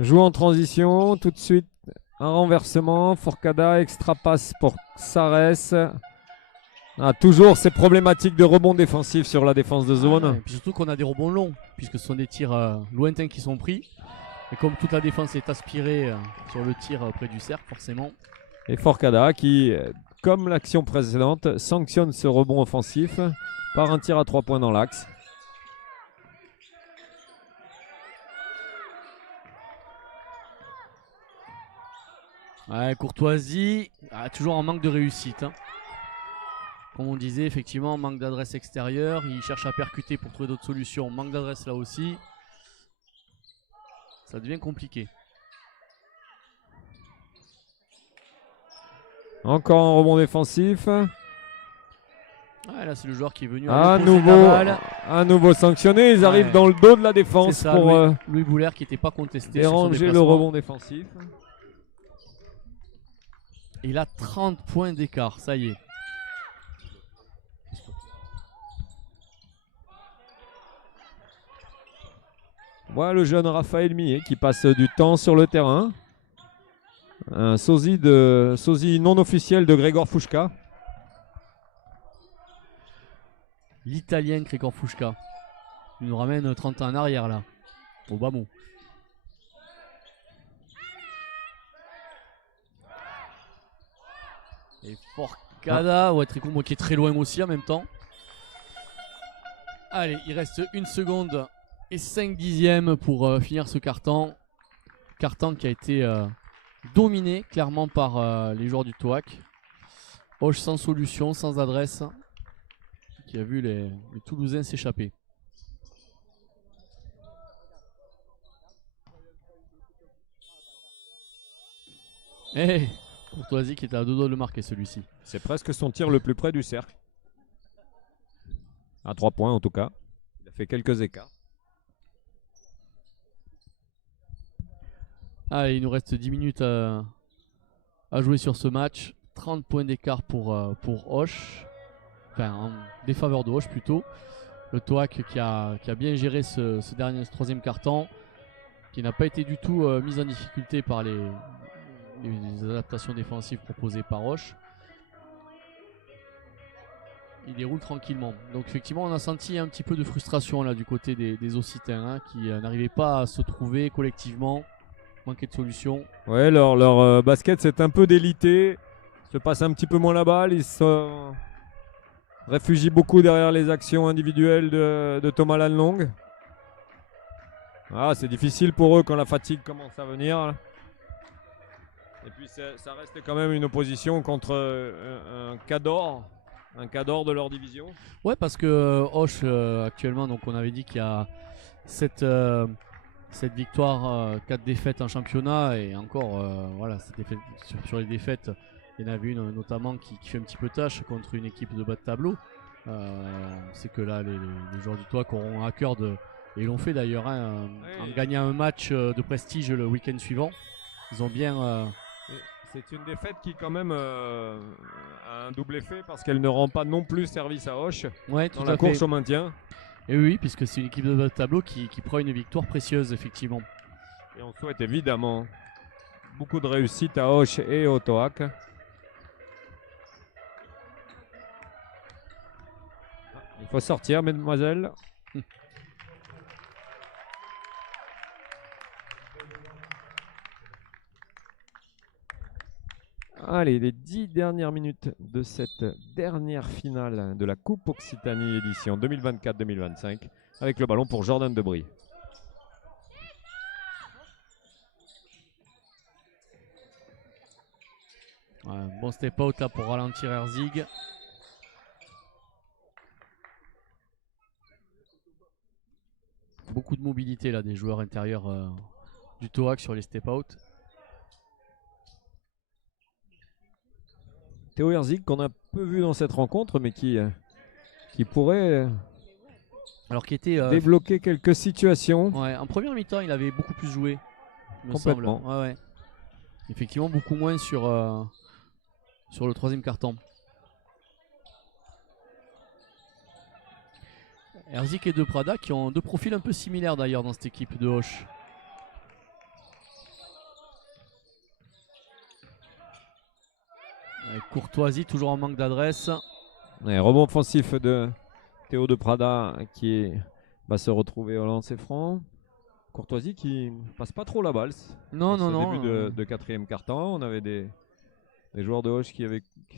joue en transition. Tout de suite, un renversement. Forcada, extra passe pour Sarès. Toujours ces problématiques de rebond défensif sur la défense de zone. Et puis surtout qu'on a des rebonds longs, puisque ce sont des tirs lointains qui sont pris. Et comme toute la défense est aspirée sur le tir près du cercle, forcément. Et Forcada qui, comme l'action précédente, sanctionne ce rebond offensif par un tir à 3 points dans l'axe. Courtoisie, toujours en manque de réussite. Comme on disait, effectivement, manque d'adresse extérieure. Il cherche à percuter pour trouver d'autres solutions. Manque d'adresse là aussi. Ça devient compliqué. Encore un rebond défensif. Là, c'est le joueur qui est venu à nouveau sanctionné. Ils arrivent dans le dos de la défense ça, pour Louis Boulère qui n'était pas contesté. Déranger le rebond défensif. Il a 30 points d'écart, ça y est. Voilà le jeune Raphaël Millet qui passe du temps sur le terrain. Un sosie non officiel de Grégor Fouchka. L'Italien Grégor Fouchka. Il nous ramène 30 ans en arrière là, au bas mot. Et Forcada, très con, qui est très loin aussi en même temps. Allez, il reste 1 seconde et 5 dixièmes pour finir ce carton. Carton qui a été dominé clairement par les joueurs du Toac. Hoche sans solution, sans adresse, qui a vu les Toulousains s'échapper. Courtoisie qui était à 2 doigts de le marquer celui-ci. C'est presque son tir le plus près du cercle. À 3 points en tout cas. Il a fait quelques écarts. Allez, il nous reste 10 minutes à jouer sur ce match. 30 points d'écart pour Hoche. Enfin, en défaveur de Hoche plutôt. Le Toac qui a bien géré ce troisième carton. Qui n'a pas été du tout mis en difficulté par les adaptations défensives proposées par Hoche. Il déroule tranquillement. Donc effectivement on a senti un petit peu de frustration là du côté des Occitans qui n'arrivaient pas à se trouver collectivement. Manquait de solution. Ouais, leur basket s'est un peu délité. Se passe un petit peu moins la balle. Ils se réfugient beaucoup derrière les actions individuelles de Thomas Lanlong. Ah, c'est difficile pour eux quand la fatigue commence à venir. Là. Et puis ça reste quand même une opposition contre un Cador de leur division. Ouais, parce que Hoche actuellement, donc on avait dit qu'il y a cette victoire, 4 défaites en championnat et encore voilà, sur les défaites, il y en avait une notamment qui fait un petit peu tâche contre une équipe de bas de tableau. C'est que là les joueurs du TOAC auront à cœur et ils l'ont fait d'ailleurs en gagnant un match de prestige le week-end suivant. Ils ont bien c'est une défaite qui quand même a un double effet parce qu'elle ne rend pas non plus service à Hoche dans la course au maintien. Et oui, puisque c'est une équipe de bas de tableau qui prend une victoire précieuse effectivement. Et on souhaite évidemment beaucoup de réussite à Hoche et au TOAC. Il faut sortir, mesdemoiselles. Allez, les 10 dernières minutes de cette dernière finale de la Coupe Occitanie édition 2024-2025 avec le ballon pour Jordan Debris. Bon step out là pour ralentir Herzig. Beaucoup de mobilité là des joueurs intérieurs du TOAC sur les step out. Théo Herzig qu'on a peu vu dans cette rencontre mais qui pourrait qui était débloquer quelques situations. Ouais, en première mi-temps il avait beaucoup plus joué. Complètement. Ouais. Effectivement beaucoup moins sur le troisième quart-temps. Herzig et De Prada qui ont deux profils un peu similaires d'ailleurs dans cette équipe de Hoche. Courtoisie toujours en manque d'adresse. Rebond offensif de Théo De Prada qui va se retrouver au lancer franc. Courtoisie qui passe pas trop la balle. Non. Début de quatrième quart-temps, on avait des joueurs de Hoche qui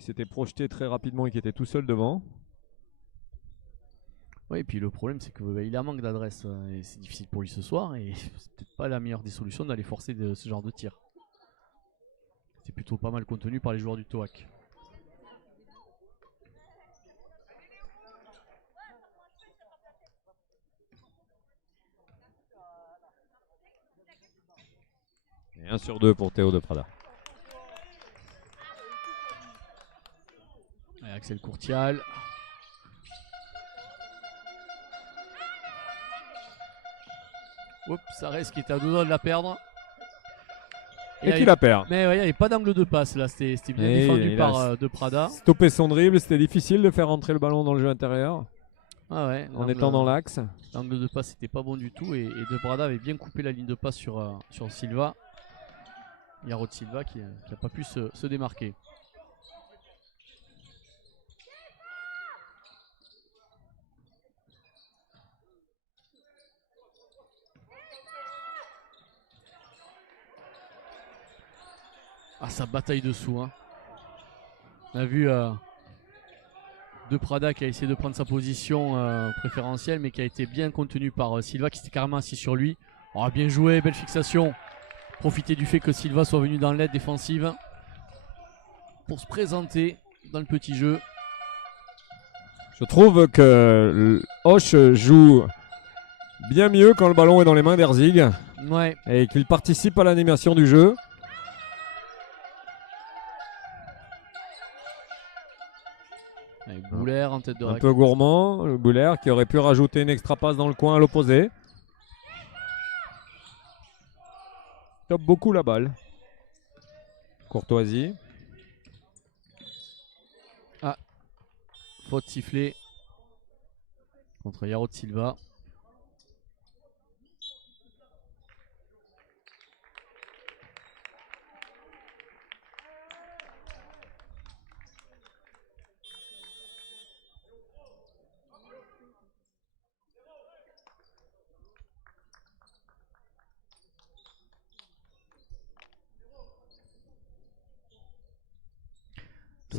s'étaient projetés très rapidement et qui étaient tout seuls devant. Oui, et puis le problème c'est qu'il a un manque d'adresse et c'est difficile pour lui ce soir et c'est peut-être pas la meilleure des solutions d'aller forcer ce genre de tir. C'est plutôt pas mal contenu par les joueurs du TOAC. Et 1 sur 2 pour Théo De Prada. Et Axel Courtial. Oups, Sarès qui était à deux doigts de la perdre. Et qui la perd. Mais ouais, il n'y avait pas d'angle de passe là, c'était bien défendu par De Prada. Stopper son dribble, c'était difficile de faire rentrer le ballon dans le jeu intérieur. En étant dans l'axe. L'angle de passe n'était pas bon du tout et De Prada avait bien coupé la ligne de passe sur Silva. Yarod Silva qui n'a pas pu se démarquer. Ah, sa bataille dessous. Hein. On a vu De Prada qui a essayé de prendre sa position préférentielle, mais qui a été bien contenu par Silva qui s'était carrément assis sur lui. Oh, bien joué, belle fixation. Profiter du fait que Silva soit venu dans l'aide défensive pour se présenter dans le petit jeu. Je trouve que Hoche joue bien mieux quand le ballon est dans les mains d'Herzig. Ouais. Et qu'il participe à l'animation du jeu. Avec Bouler en tête de raquette. Un peu gourmand, Bouler qui aurait pu rajouter une extra passe dans le coin à l'opposé. Top beaucoup la balle. Courtoisie. Ah, faute sifflée contre Yarod Silva.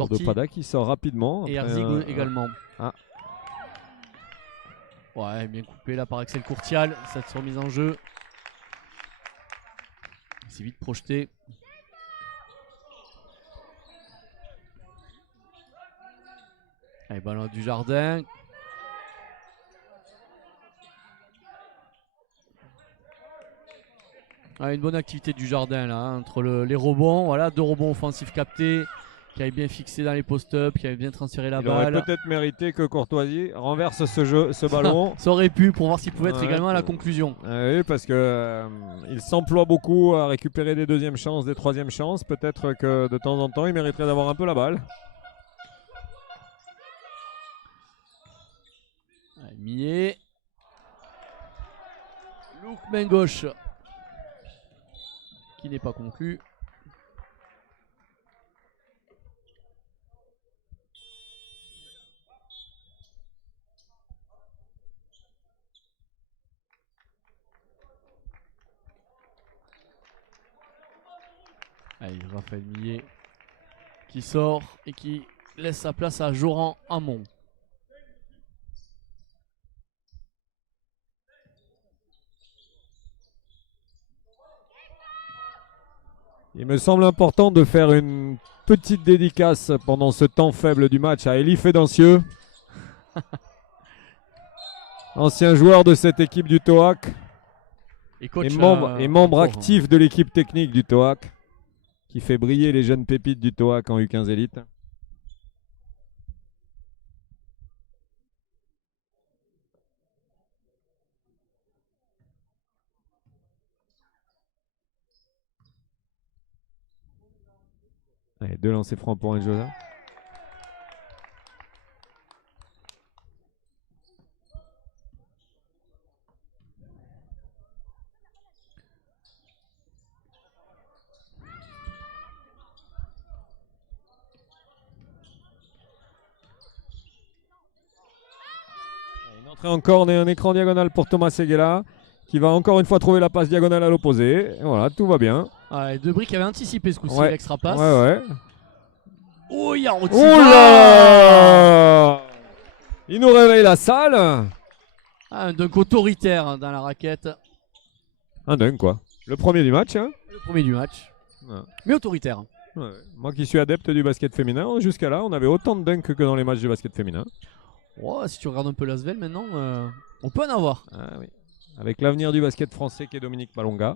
De Prada qui sort rapidement. Et Herzig également. Ouais, bien coupé là par Axel Courtial. Cette remise en jeu. s'est vite projeté. Allez, ballon du Jardin. Ah, une bonne activité du Jardin là, hein, entre les rebonds. Voilà, 2 rebonds offensifs captés, qui avaient bien fixé dans les post-up, qui avaient bien transféré la Il balle. aurait peut-être mérité que Courtoisie renverse ce ballon. Ça aurait pu pour voir s'il pouvait être Ouais, également à la conclusion. Oui, parce que il s'emploie beaucoup à récupérer des deuxièmes chances, des troisièmes chances. Peut-être que de temps en temps, il mériterait d'avoir un peu la balle. Allez, Millet. Look main gauche. Qui n'est pas conclu. Allez, Raphaël Millet qui sort et qui laisse sa place à Joran Hamon. Il me semble important de faire une petite dédicace pendant ce temps faible du match à Elie Fédancieux, ancien joueur de cette équipe du TOAC Et, coach, et membre encore, actif de l'équipe technique du TOAC, qui fait briller les jeunes pépites du TOAC en U15 Elite. Allez, 2 lancers francs pour Enjosa. Une entrée encore un écran diagonal pour Thomas Seguela, qui va encore une fois trouver la passe diagonale à l'opposé. Voilà, tout va bien. Ah, Debris qui avait anticipé ce coup-ci, Ouais. l'extra passe. Ouais. Oh, il y a Oh là! Il nous réveille la salle. Un dunk autoritaire dans la raquette. Un dunk, quoi. Le premier du match. Hein. Le premier du match. Ouais. Mais autoritaire. Ouais. Moi qui suis adepte du basket féminin, jusqu'à là, on avait autant de dunks que dans les matchs de basket féminin. Oh, si tu regardes un peu l'Asvel maintenant, on peut en avoir. Ah, oui. Avec l'avenir du basket français qui est Dominique Malonga.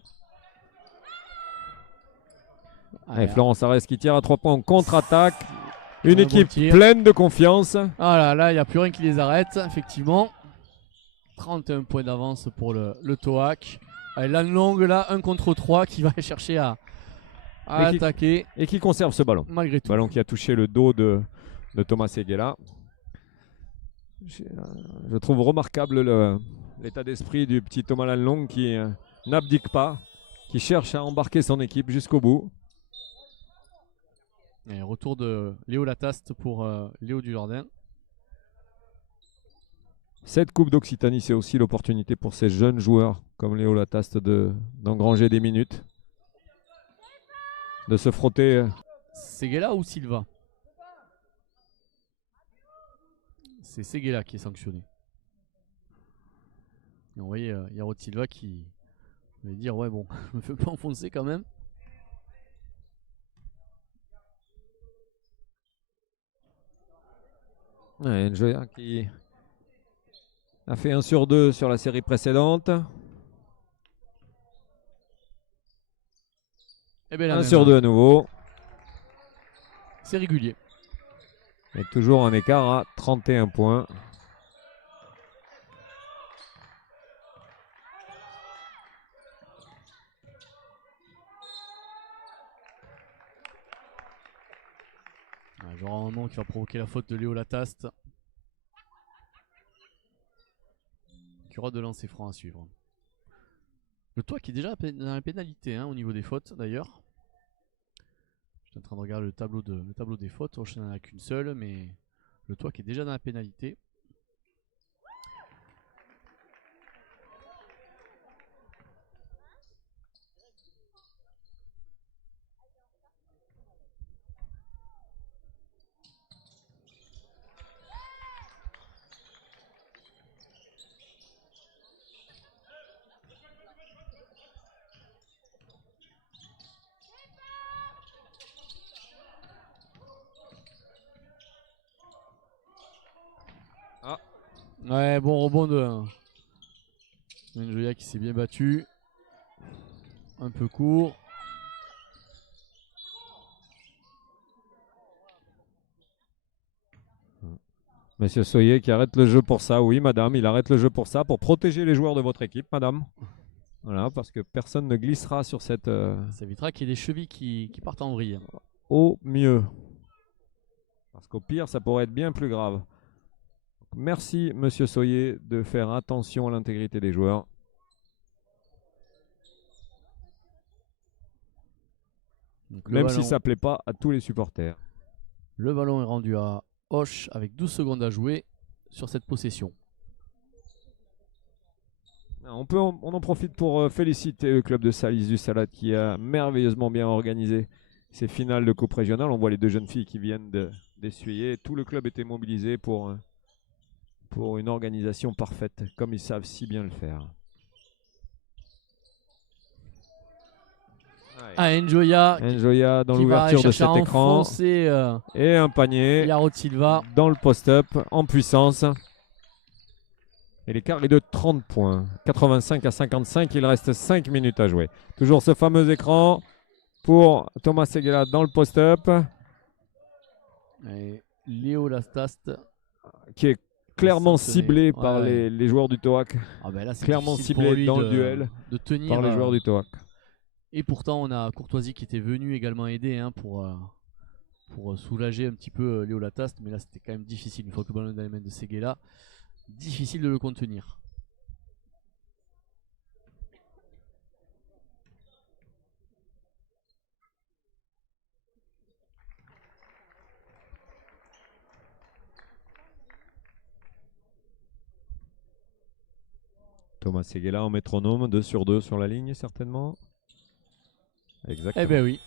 Allez, Florence Arès qui tire à 3 points en contre-attaque. Une équipe pleine de confiance. Ah là, il n'y a plus rien qui les arrête, effectivement. 31 points d'avance pour le TOAC. Allez, Lanlong là, 1 contre 3 qui va chercher à attaquer. Et qui conserve ce ballon. Malgré tout. Ballon qui a touché le dos de Thomas Seguela. Je trouve remarquable l'état d'esprit du petit Thomas Lanlong qui n'abdique pas, qui cherche à embarquer son équipe jusqu'au bout. Et retour de Léo Lataste pour Léo Dujardin. Cette Coupe d'Occitanie, c'est aussi l'opportunité pour ces jeunes joueurs comme Léo Lataste d'engranger des minutes, de se frotter. Seguela ou Silva? C'est Seguela qui est sanctionné. Et vous voyez, il y a Rod Silva qui va dire ouais bon, je me fais pas enfoncer quand même. Ouais, Njoya qui a fait 1 sur 2 sur la série précédente. Et bien 1 sur 2 à nouveau. C'est régulier. Et toujours un écart à 31 points. Genre un nom qui va provoquer la faute de Léo Lataste. Qui aura de lancer franc à suivre. Le toit qui est déjà dans la pénalité au niveau des fautes d'ailleurs. Je suis en train de regarder le tableau des fautes. Je n'en ai qu'une seule, mais le toit qui est déjà dans la pénalité. Ouais, bon rebond de Njoya qui s'est bien battu. Un peu court. Monsieur Soyer qui arrête le jeu pour ça. Oui, madame, il arrête le jeu pour ça, pour protéger les joueurs de votre équipe, madame. Voilà, parce que personne ne glissera sur cette... Ça évitera qu'il y ait des chevilles qui partent en vrille. Au mieux. Parce qu'au pire, ça pourrait être bien plus grave. Merci, monsieur Soyer, de faire attention à l'intégrité des joueurs. Donc, même si ça ne plaît pas à tous les supporters. Le ballon est rendu à Hoche avec 12 secondes à jouer sur cette possession. On en profite pour féliciter le club de Salis du Salade qui a merveilleusement bien organisé ces finales de coupe régionale. On voit les deux jeunes filles qui viennent d'essuyer. Tout le club était mobilisé pour une organisation parfaite, comme ils savent si bien le faire. Njoya dans l'ouverture de cet écran. Et un panier Yaro Silva dans le post-up en puissance. Et l'écart est de 30 points. 85 à 55, il reste 5 minutes à jouer. Toujours ce fameux écran pour Thomas Seguela dans le post-up. Et Léo Lastast qui est clairement ciblé par les joueurs du TOAC. Ah ben là, clairement ciblé dans le duel de tenir, par les joueurs du TOAC. Et pourtant, on a Courtoisie qui était venu également aider pour soulager un petit peu Léo Lastast. Mais là, c'était quand même difficile. Une fois que le ballon est dans les mains de Seguela, difficile de le contenir. Thomas Seguela en métronome, 2 sur 2 sur la ligne certainement. Exactement. Eh ben oui.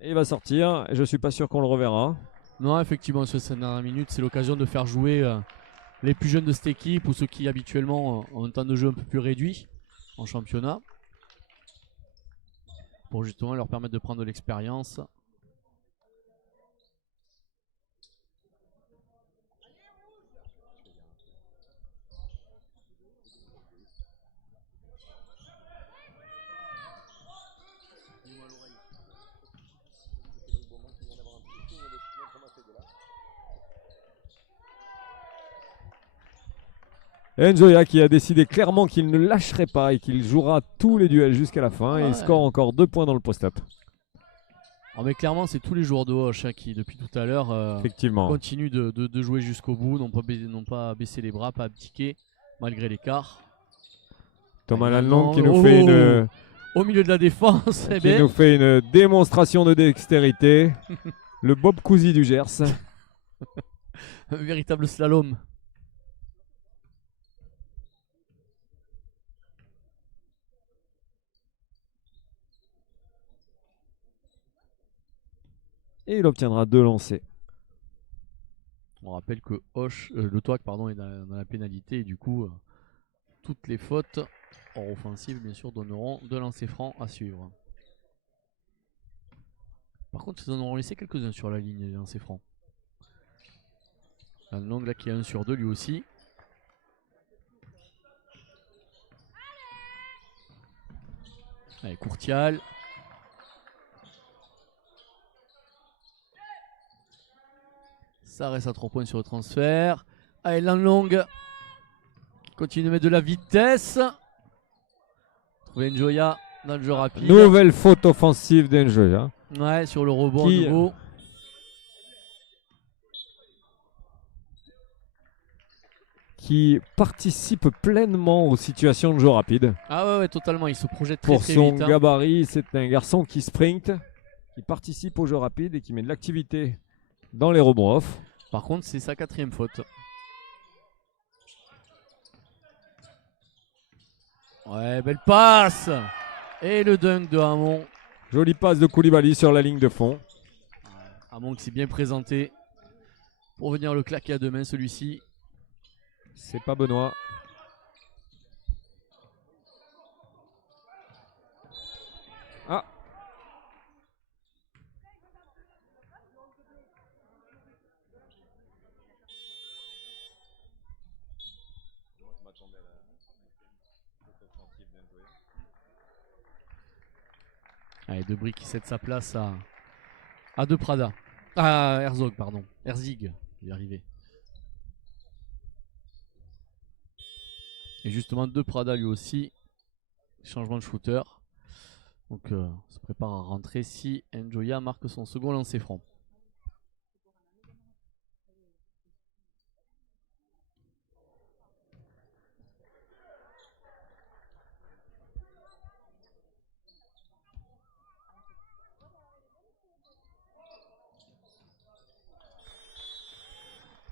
Et il va sortir, je suis pas sûr qu'on le reverra. Non, effectivement, sur cette dernière minute, c'est l'occasion de faire jouer les plus jeunes de cette équipe ou ceux qui habituellement ont un temps de jeu un peu plus réduit en championnat, pour justement leur permettre de prendre de l'expérience. Njoya qui a décidé clairement qu'il ne lâcherait pas et qu'il jouera tous les duels jusqu'à la fin. Et il score encore 2 points dans le post-up. Oh mais clairement, c'est tous les joueurs de Hoche qui, depuis tout à l'heure, continuent de jouer jusqu'au bout, n'ont pas baissé les bras, pas abdiqué, malgré l'écart. Thomas Lalonde qui nous fait une... Au milieu de la défense. Qui nous fait une démonstration de dextérité. Le Bob Cousy du Gers. Un véritable slalom. Et il obtiendra 2 lancers. On rappelle que le TOAC est dans la pénalité et du coup toutes les fautes hors offensive bien sûr donneront 2 lancers francs à suivre. Par contre ils en auront laissé quelques-uns sur la ligne des lancers francs. Langue là qui est 1 sur 2 lui aussi. Allez, Courtial. Ça reste à 3 points sur le transfert. Allez, Lanlong continue de mettre de la vitesse. Trouver Njoya dans le jeu rapide. Nouvelle faute offensive d'Njoya. Ouais, sur le rebond nouveau. Qui participe pleinement aux situations de jeu rapide. Ah ouais, totalement. Il se projette très vite. Pour son gabarit, c'est un garçon qui sprint, qui participe au jeu rapide et qui met de l'activité dans les rebonds off. Par contre, c'est sa 4e faute. Ouais, belle passe. Et le dunk de Hamon. Jolie passe de Koulibaly sur la ligne de fond. Hamon qui s'est bien présenté pour venir le claquer à 2 mains celui-ci. C'est pas Benoît. Ah. Allez, Debris qui cède sa place à De Prada. Ah, Herzog, pardon. Herzig, il est arrivé. Et justement, De Prada lui aussi. Changement de shooter. Donc, se prépare à rentrer si Njoya marque son second lancer franc.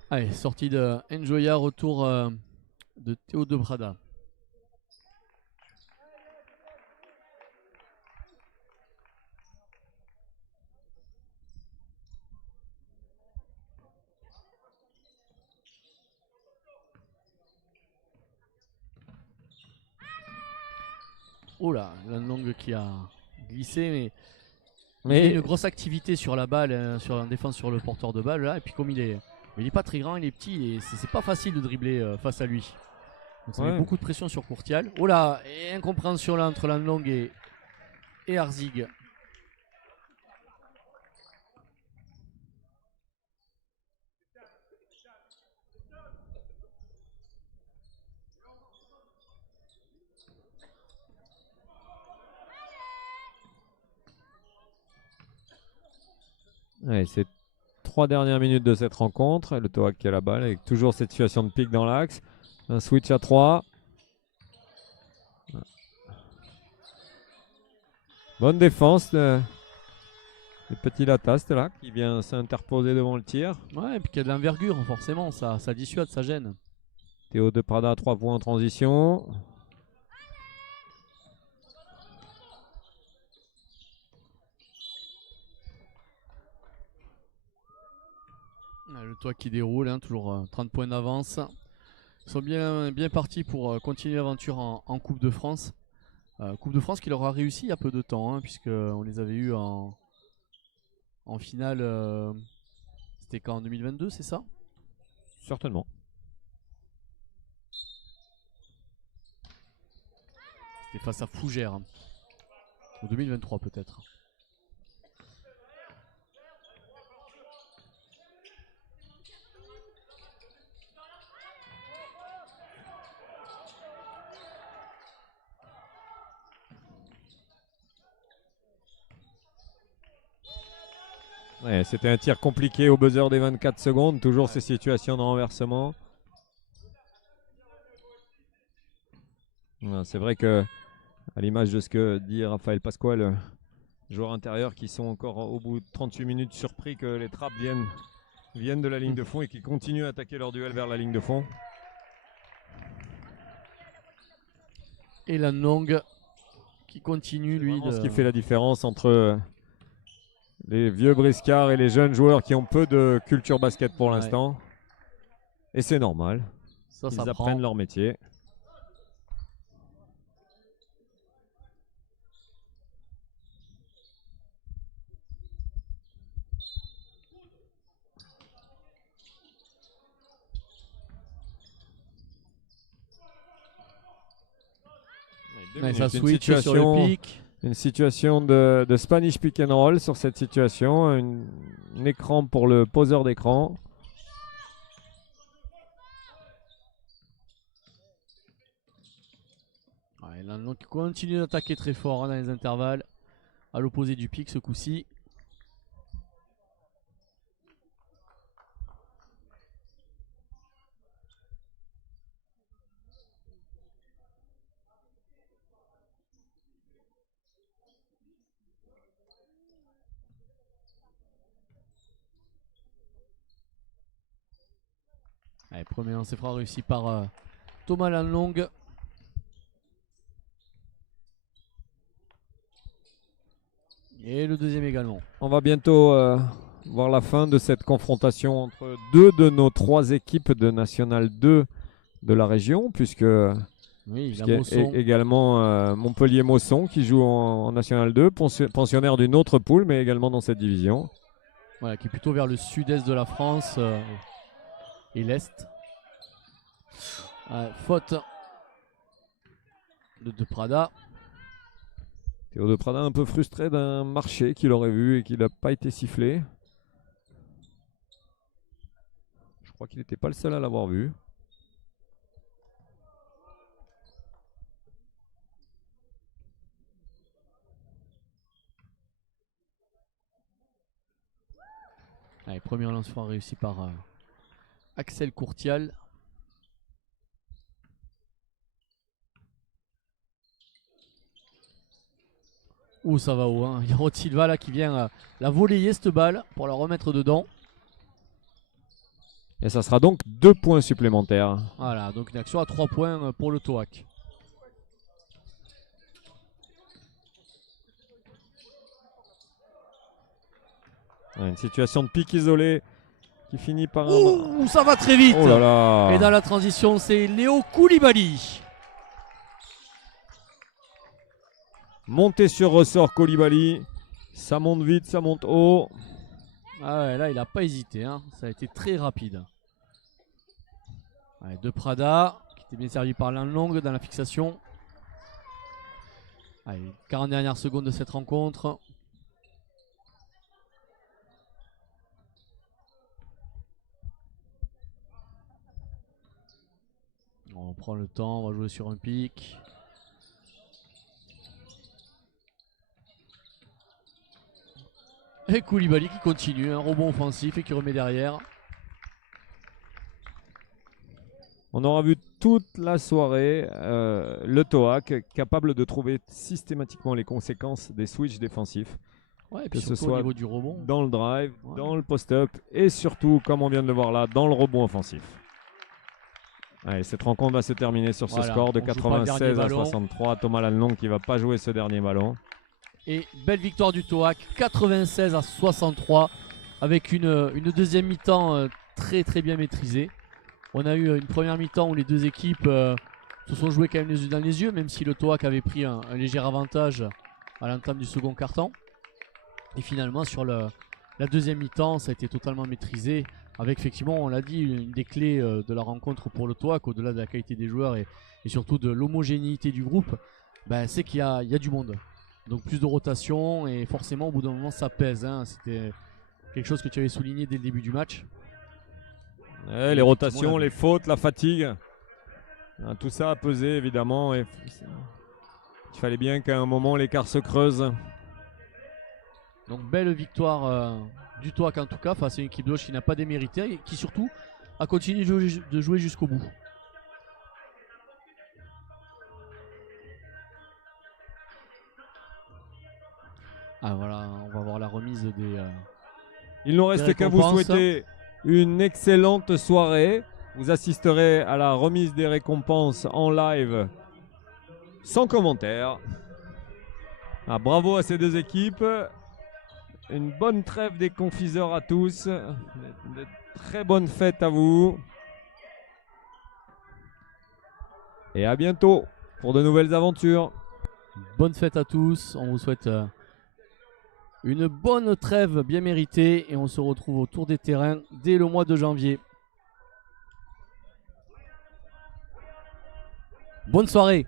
Allez, sortie de Njoya, retour de Théo De Prada. Oh là, Lanlong qui a glissé, mais il y a une grosse activité sur la balle, sur la défense sur le porteur de balle là. Et puis comme il est pas très grand, il est petit et c'est pas facile de dribbler face à lui. Donc ça met beaucoup de pression sur Courtial. Oh là, et incompréhension là entre Lanlong et Herzig. Ouais, c'est 3 dernières minutes de cette rencontre. Le Toac qui a la balle avec toujours cette situation de pique dans l'axe. Un switch à 3. Bonne défense de petit Lataste là qui vient s'interposer devant le tir. Ouais, et puis qu'il y a de l'envergure, forcément, ça dissuade, ça gêne. Théo De Prada, 3 points en transition. Le toit qui déroule, hein, toujours 30 points d'avance. Ils sont bien partis pour continuer l'aventure en Coupe de France. Coupe de France qui leur a réussi il y a peu de temps, hein, puisqu'on les avait eus en finale. C'était quand, en 2022, c'est ça? Certainement. C'était face à Fougères. En 2023 peut-être. Ouais, c'était un tir compliqué au buzzer des 24 secondes. Toujours ces situations de renversement. C'est vrai que, à l'image de ce que dit Raphaël Pasquale, joueurs intérieurs qui sont encore au bout de 38 minutes surpris que les trappes viennent de la ligne de fond et qui continuent à attaquer leur duel vers la ligne de fond. Et Lanlong qui continue lui. Ce qui fait la différence entre les vieux briscards et les jeunes joueurs qui ont peu de culture basket pour l'instant. Et c'est normal. Ils apprennent leur métier. Ça switch sur le pic. Une situation de Spanish pick and roll sur cette situation. Un écran pour le poseur d'écran. Lanlong continue d'attaquer très fort, hein, dans les intervalles. À l'opposé du pic ce coup-ci. Allez, premier lancer franc réussi par Thomas Lanlong. Et le deuxième également. On va bientôt voir la fin de cette confrontation entre deux de nos 3 équipes de National 2 de la région, puisque il y a également Montpellier-Mosson qui joue en National 2, pensionnaire d'une autre poule, mais également dans cette division. Voilà, qui est plutôt vers le sud-est de la France et l'est. Faute de Prada. Théo de Prada un peu frustré d'un marché qu'il aurait vu et qui n'a pas été sifflé. Je crois qu'il n'était pas le seul à l'avoir vu. Allez, premier lancement réussi par Axel Courtial. Ouh, ça va haut, hein. Il y a Rod Silva là qui vient la volleyer cette balle pour la remettre dedans. Et ça sera donc 2 points supplémentaires. Voilà, donc une action à 3 points pour le TOAC. Une situation de pique isolé qui finit par un... Ouh, ça va très vite. Oh là là. Et dans la transition, c'est Léo Koulibaly. Montée sur ressort Koulibaly. Ça monte vite, ça monte haut. Ah ouais, là, il n'a pas hésité, hein. Ça a été très rapide. Allez, de Prada, qui était bien servi par Lanlong dans la fixation. Allez, 40 dernières secondes de cette rencontre. On prend le temps, on va jouer sur un pic. Et Koulibaly qui continue, un rebond offensif et qui remet derrière. On aura vu toute la soirée le TOAC capable de trouver systématiquement les conséquences des switches défensifs. Ouais, et que puis ce surtout soit au niveau du rebond. dans le drive, Ouais. dans le post-up et surtout, comme on vient de le voir là, dans le rebond offensif. Allez, cette rencontre va se terminer sur ce score de 96 à 63. Thomas Lanlong qui ne va pas jouer ce dernier ballon. Et belle victoire du TOAC, 96 à 63, avec une deuxième mi-temps très très bien maîtrisée. On a eu une première mi-temps où les deux équipes se sont jouées quand même les yeux dans les yeux, même si le TOAC avait pris un léger avantage à l'entame du second quart-temps. Et finalement sur la deuxième mi-temps, ça a été totalement maîtrisé, avec effectivement, on l'a dit, une des clés de la rencontre pour le TOAC, au-delà de la qualité des joueurs et surtout de l'homogénéité du groupe, c'est qu'il y a du monde. Donc plus de rotation et forcément au bout d'un moment ça pèse, hein. C'était quelque chose que tu avais souligné dès le début du match. Les rotations, les fautes, la fatigue, tout ça a pesé évidemment. Et il fallait bien qu'à un moment l'écart se creuse. Donc belle victoire du TOAC en tout cas face à une équipe de Auch qui n'a pas démérité et qui surtout a continué de jouer jusqu'au bout. Ah voilà, on va voir la remise des... Il nous reste qu'à vous souhaiter une excellente soirée. Vous assisterez à la remise des récompenses en live sans commentaire. Bravo à ces deux équipes. Une bonne trêve des confiseurs à tous. De très bonnes fêtes à vous. Et à bientôt pour de nouvelles aventures. Bonne fête à tous. On vous souhaite une bonne trêve bien méritée. Et on se retrouve autour des terrains dès le mois de janvier. Bonne soirée.